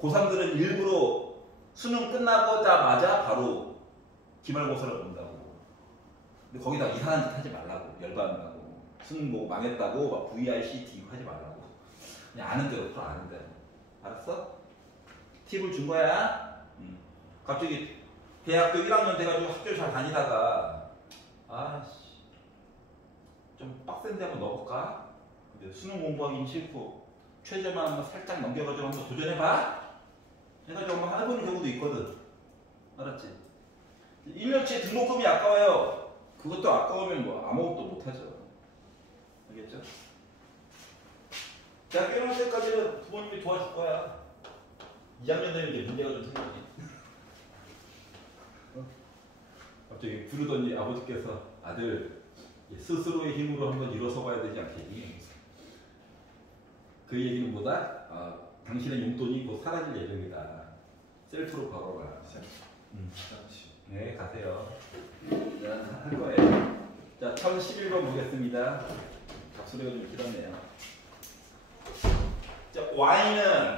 고3들은 일부러 수능 끝나고자마자 바로 기말고사를 본다고. 근데 거기다 이상한 짓 하지 말라고. 열받는다고. 수능 보고 망했다고 막 VICT 하지 말라고. 그냥 아는 대로 풀어. 아는 대로. 알았어? 팁을 준 거야. 갑자기 대학교 1학년 돼가지고 학교 잘 다니다가 좀 빡센데 한번 넣어볼까? 근데 수능 공부하기 싫고 최저만 한번 살짝 넘겨가지고 한번 도전해봐? 해가지고 한번 해보는 경우도 있거든. 알았지? 1년치에 등록금이 아까워요. 그것도 아까우면 뭐 아무것도 못하죠. 알겠죠? 대학교 1학년 때까지는 부모님이 도와줄 거야. 2학년 되면 이제 문제가 좀 생기지. 갑자기 부르더니 아버지께서 아들 스스로의 힘으로 한번 일어서 봐야 되지 않겠니? 그 얘기는 뭐다? 당신의 용돈이 곧 사라질 예정이다. 셀프로 걸어라. 네, 가세요. 자, 할 거예요. 자, 1011번 보겠습니다. 답소리가 좀 길었네요. 자, y는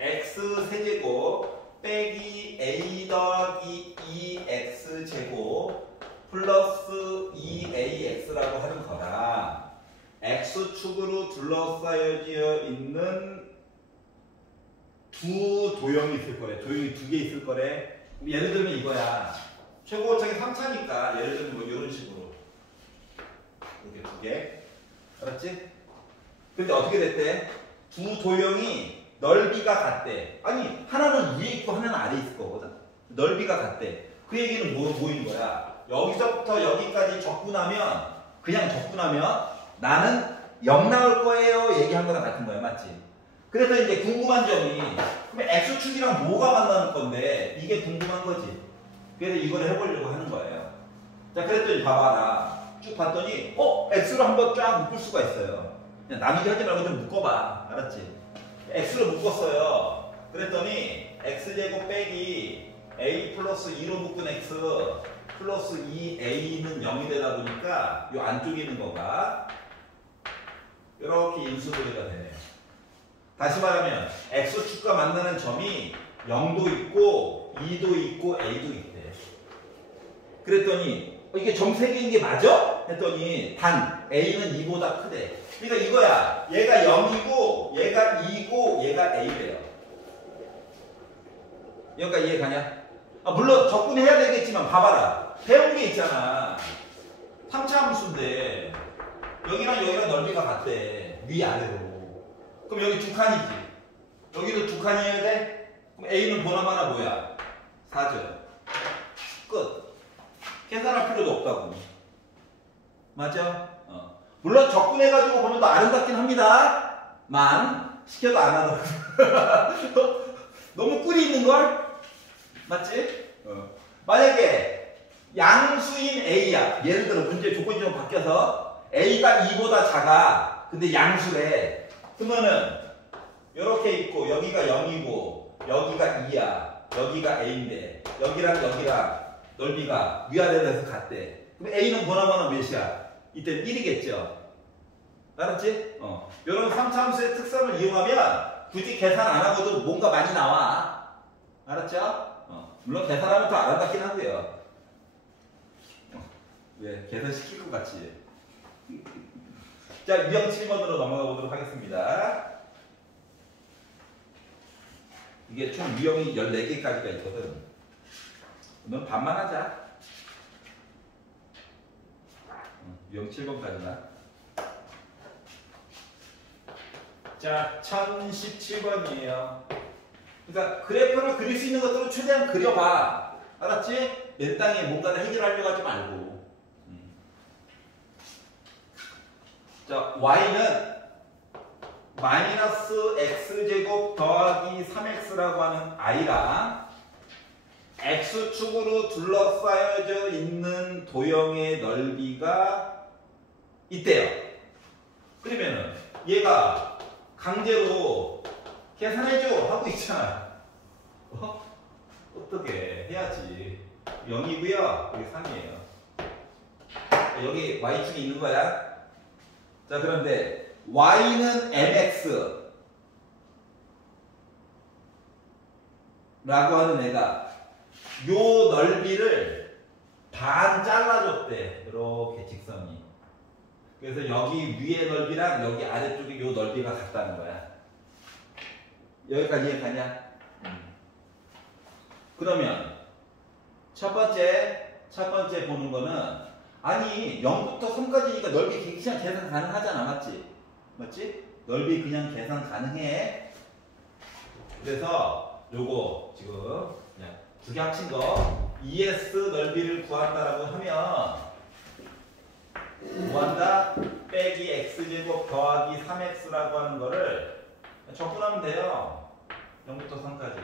x 세제곱 빼기 a 더하기 2x 제곱 플러스 2ax라고 하는 거다. x축으로 둘러싸여져 있는 두 도형이 있을 거래. 도형이 두 개 있을 거래. 예를 들면 이거야. 최고차이 3차니까 예를 들면 뭐 이런 식으로 이렇게 두 개. 알았지? 근데 어떻게 됐대? 두 도형이 넓이가 같대. 아니 하나는 위에 있고 하나는 아래에 있을 거거든. 넓이가 같대. 그 얘기는 뭐인 거야? 여기서부터 여기까지 적분하면 그냥 적분하면 나는 0 나올 거예요 얘기한 거랑 같은 거야. 맞지? 그래서 이제 궁금한 점이 그럼 x축이랑 뭐가 만나는 건데 이게 궁금한 거지. 그래서 이걸 해보려고 하는 거예요. 자, 그랬더니 봐봐라. 쭉 봤더니 x로 한번 쫙 묶을 수가 있어요. 그냥 나누기 하지 말고 좀 묶어봐. 알았지? x로 묶었어요. 그랬더니 x제곱 빼기 a 플러스 2로 묶은 x 플러스 2a는 0이 되다 보니까 이 안쪽에 있는 거가 이렇게 인수분해가 되네요. 다시 말하면 x축과 만나는 점이 0도 있고 2도 있고 a도 있대. 그랬더니 이게 점 3개인 게 맞아? 했더니 단 a는 2보다 크대. 그러니까 이거야. 얘가 0이고 얘가 2고 얘가 a래요. 여기까지 이해 가냐? 물론 적분해야 되겠지만 봐봐라. 배운 게 있잖아. 3차 함수인데 여기랑 여기랑 넓이가 같대. 위아래로. 그럼 여기 두 칸이지. 여기도 두 칸이어야 돼? 그럼 A는 보나마나 뭐야? 4죠. 끝. 계산할 필요도 없다고. 맞아? 물론 적분해가지고 보면 더 아름답긴 합니다. 만 시켜도 안 하더라고. 너무 꿀이 있는걸? 맞지? 만약에 양수인 A야. 예를 들어 문제 조건이 좀 바뀌어서 A가 2보다 작아. 근데 양수래. 그러면은 이렇게 있고 여기가 0이고 여기가 2야. 여기가 A인데 여기랑 여기랑 넓이가 위아래로 해서 같대. 그럼 A는 보나마나 몇이야? 이때는 1이겠죠. 알았지? 이런 3차 함수의 특성을 이용하면 굳이 계산 안 하고도 뭔가 많이 나와. 알았죠? 물론 계산하면 더 아름답긴 하고요. 왜? 계산 시킬 것 같지? 자, 유형 7번으로 넘어가 보도록 하겠습니다. 이게 총 유형이 14개까지가 있거든. 넌 반만 하자. 유형 7번까지나. 자, 1017번이에요. 그러니까 그래프를 그릴 수 있는 것들을 최대한 그려봐. 알았지? 맨 땅에 뭔가를 해결하려고 하지 말고. 자, y는 마이너스 x제곱 더하기 3x라고 하는 i랑 x축으로 둘러싸여져 있는 도형의 넓이가 있대요. 그러면은 얘가 강제로 계산해줘 하고 있잖아. 어떻게 해야지. 0이고요. 여기 3이에요. 여기 y축이 있는 거야. 자, 그런데 y는 mx 라고 하는 애가 요 넓이를 반 잘라줬대. 이렇게 직선이. 그래서 여기 위의 넓이랑 여기 아래쪽에 요 넓이가 같다는 거야. 여기까지 이해가냐? 그러면 첫 번째 보는 거는, 아니 0부터 3까지니까 넓이 그냥 계산 가능하잖아. 맞지? 넓이 그냥 계산 가능해. 그래서 요거 지금 그냥 두 개 합친 거 ES 넓이를 구한다라고 하면 구한다 빼기 x제곱 더하기 3x라고 하는 거를 적분하면 돼요. 0부터 3까지.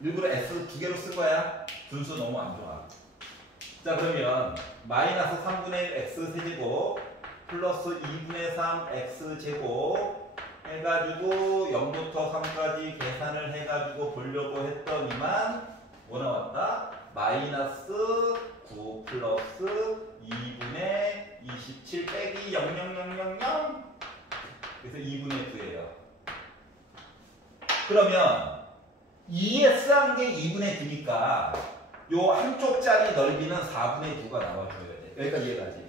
일부러 x 두 개로 쓴 거야. 분수 너무 안 좋아. 자, 그러면 마이너스 3분의 1 x 세제곱 플러스 2분의 3 x 제곱 해가지고 0부터 3까지 계산을 해가지고 보려고 했더니만 뭐 나왔다? 마이너스 9 플러스 2분의 27 빼기 00000 그래서 2분의 9예요. 그러면 2에 쓰한 게 2분의 9니까 요 한쪽짜리 넓이는 4분의 9가 나와줘야 돼. 여기까지 이해가지?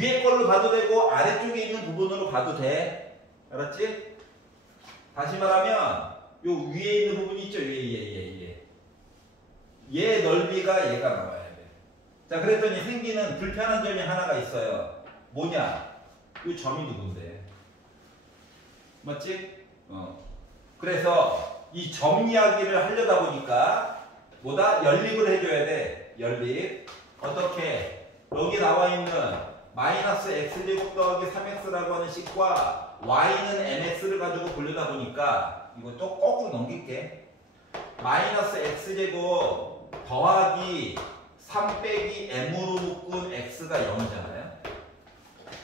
위에 걸로 봐도 되고 아래쪽에 있는 부분으로 봐도 돼. 알았지? 다시 말하면 요 위에 있는 부분이 있죠? 얘 넓이가 얘가 나와야 돼. 자, 그랬더니 생기는 불편한 점이 하나가 있어요. 뭐냐? 이 점이 누군데? 맞지? 그래서 이 점 이야기를 하려다 보니까 뭐다? 연립을 해줘야 돼. 연립. 어떻게? 여기 나와 있는 마이너스 x제곱 더하기 3x라고 하는 식과 y는 mx를 가지고 보려다 보니까 이거 또 거꾸로 넘길게. 마이너스 x제곱 더하기 3 빼기 m으로 묶은 x가 0이잖아요.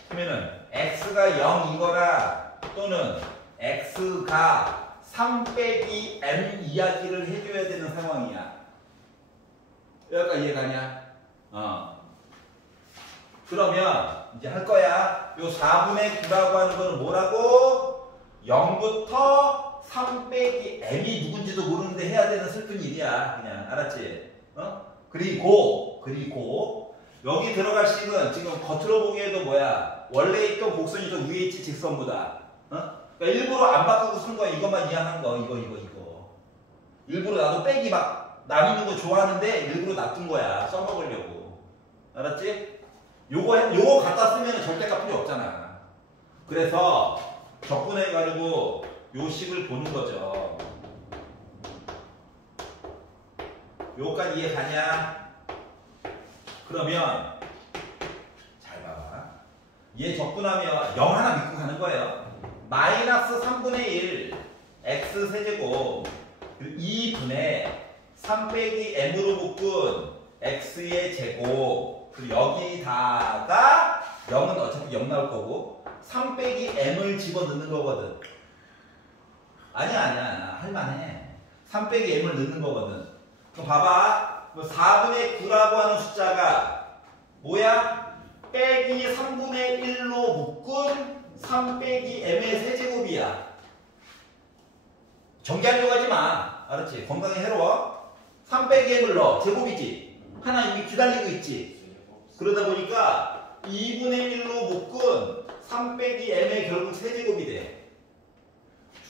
그러면은 x가 0이거나 또는 x가 3 빼기 m 이야기를 해줘야 되는 상황이야. 여기까지 이해가냐? 그러면 이제 할 거야. 요 4분의 9라고 하는 거는 뭐라고? 0부터 3 빼기 m이 누군지도 모르는데 해야 되는 슬픈 일이야. 그냥 알았지? 그리고 여기 들어갈 식은 지금 겉으로 보기에도 뭐야? 원래 있던 곡선이 더 위에 있지 직선보다. 그러니까 일부러 안 바꾸고 쓴 거야. 이것만 이해한 거. 이거. 일부러 나도 빼기 막 나누는 거 좋아하는데 일부러 놔둔 거야. 써먹으려고. 알았지? 요거 갖다 쓰면 절대값 필요 없잖아. 그래서 적분해가지고 요 식을 보는 거죠. 요거까지 이해가냐? 그러면 잘 봐봐. 얘 적분하면 0 하나 믿고 가는 거예요. 마이너스 3분의 1 x 세제곱 2분의 3 빼기 m으로 묶은 x의 제곱 그리고 여기다가 0은 어차피 0 나올 거고 3 빼기 m을 집어넣는 거거든. 아니야 할만해. 3 빼기 m을 넣는 거거든. 그럼 봐봐. 4분의 9라고 하는 숫자가 뭐야? 빼기 3분의 1로 묶은 3 빼기 m의 세제곱이야. 정리하려고 하지 마. 알았지? 건강에 해로워. 3 빼기 m을 넣어. 제곱이지. 하나 이미 기다리고 있지. 그러다 보니까 2분의 1로 묶은 3 빼기 m의 결국 세제곱이 돼.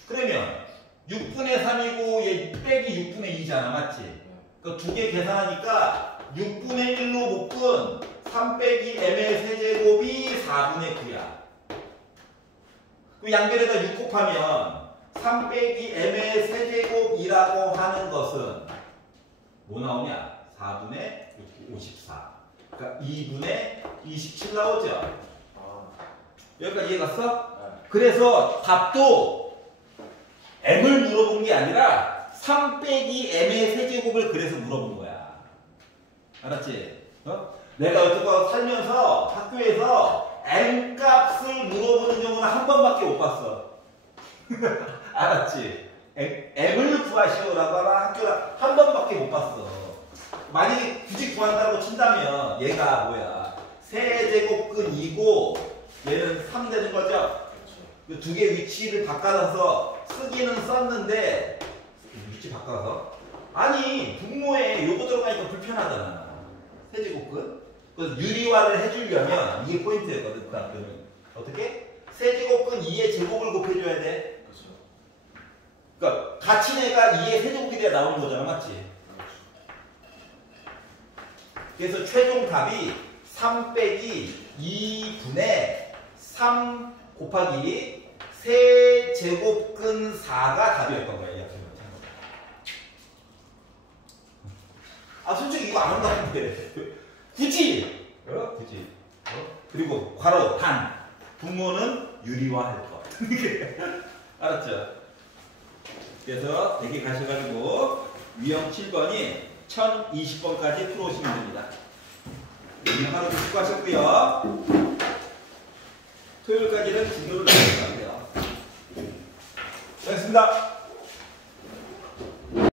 그러면 6분의 3이고 얘 빼기 6분의 2잖아. 맞지? 그 두 개 계산하니까 6분의 1로 묶은 3 빼기 m의 세제곱이 4분의 9야. 그 양변에다 6 곱하면 3 빼기 m의 세제곱이라고 하는 것은 뭐 나오냐? 4분의 54. 그러니까 2분의 27 나오죠? 여기까지 이해갔어? 그래서 답도 m을 물어본 게 아니라 3 빼기 m의 세제곱을 그래서 물어본 거야. 알았지? 내가 여태껏 살면서 학교에서 m 값을 물어보는 경우는 한 번밖에 못 봤어. 알았지? m을 구하시오라고 하는 학교를 한 번밖에 못 봤어. 만약에 굳이 구한다고 친다면 얘가 뭐야? 세제곱근 2고 얘는 3 되는 거죠? 그 두 개 위치를 바꿔서 쓰기는 썼는데 위치 바꿔서 아니 분모에 요거 들어가니까 불편하잖아. 세제곱근. 그래서 유리화를 해주려면 이게 포인트였거든. 그 학교는 어떻게? 세제곱근 2의 제곱을 곱해줘야 돼. 그러니까 같이 내가 2의 세제곱이 돼야 나오는 거잖아. 맞지? 그래서 최종 답이 3 빼기 2분의 3 곱하기 세제곱근 4가 답이었던 거야. 이 학생은. 아 솔직히 이거 안 한다는데 굳이 굳이 그리고 괄호 단 분모는 유리화할 것. 알았죠? 그래서 대개 가셔가지고 유형 7번이 1020번까지 풀어오시면 됩니다. 오늘 하루도 수고하셨고요. 토요일까지는 진도를 나눠 가세요. 수고하셨습니다.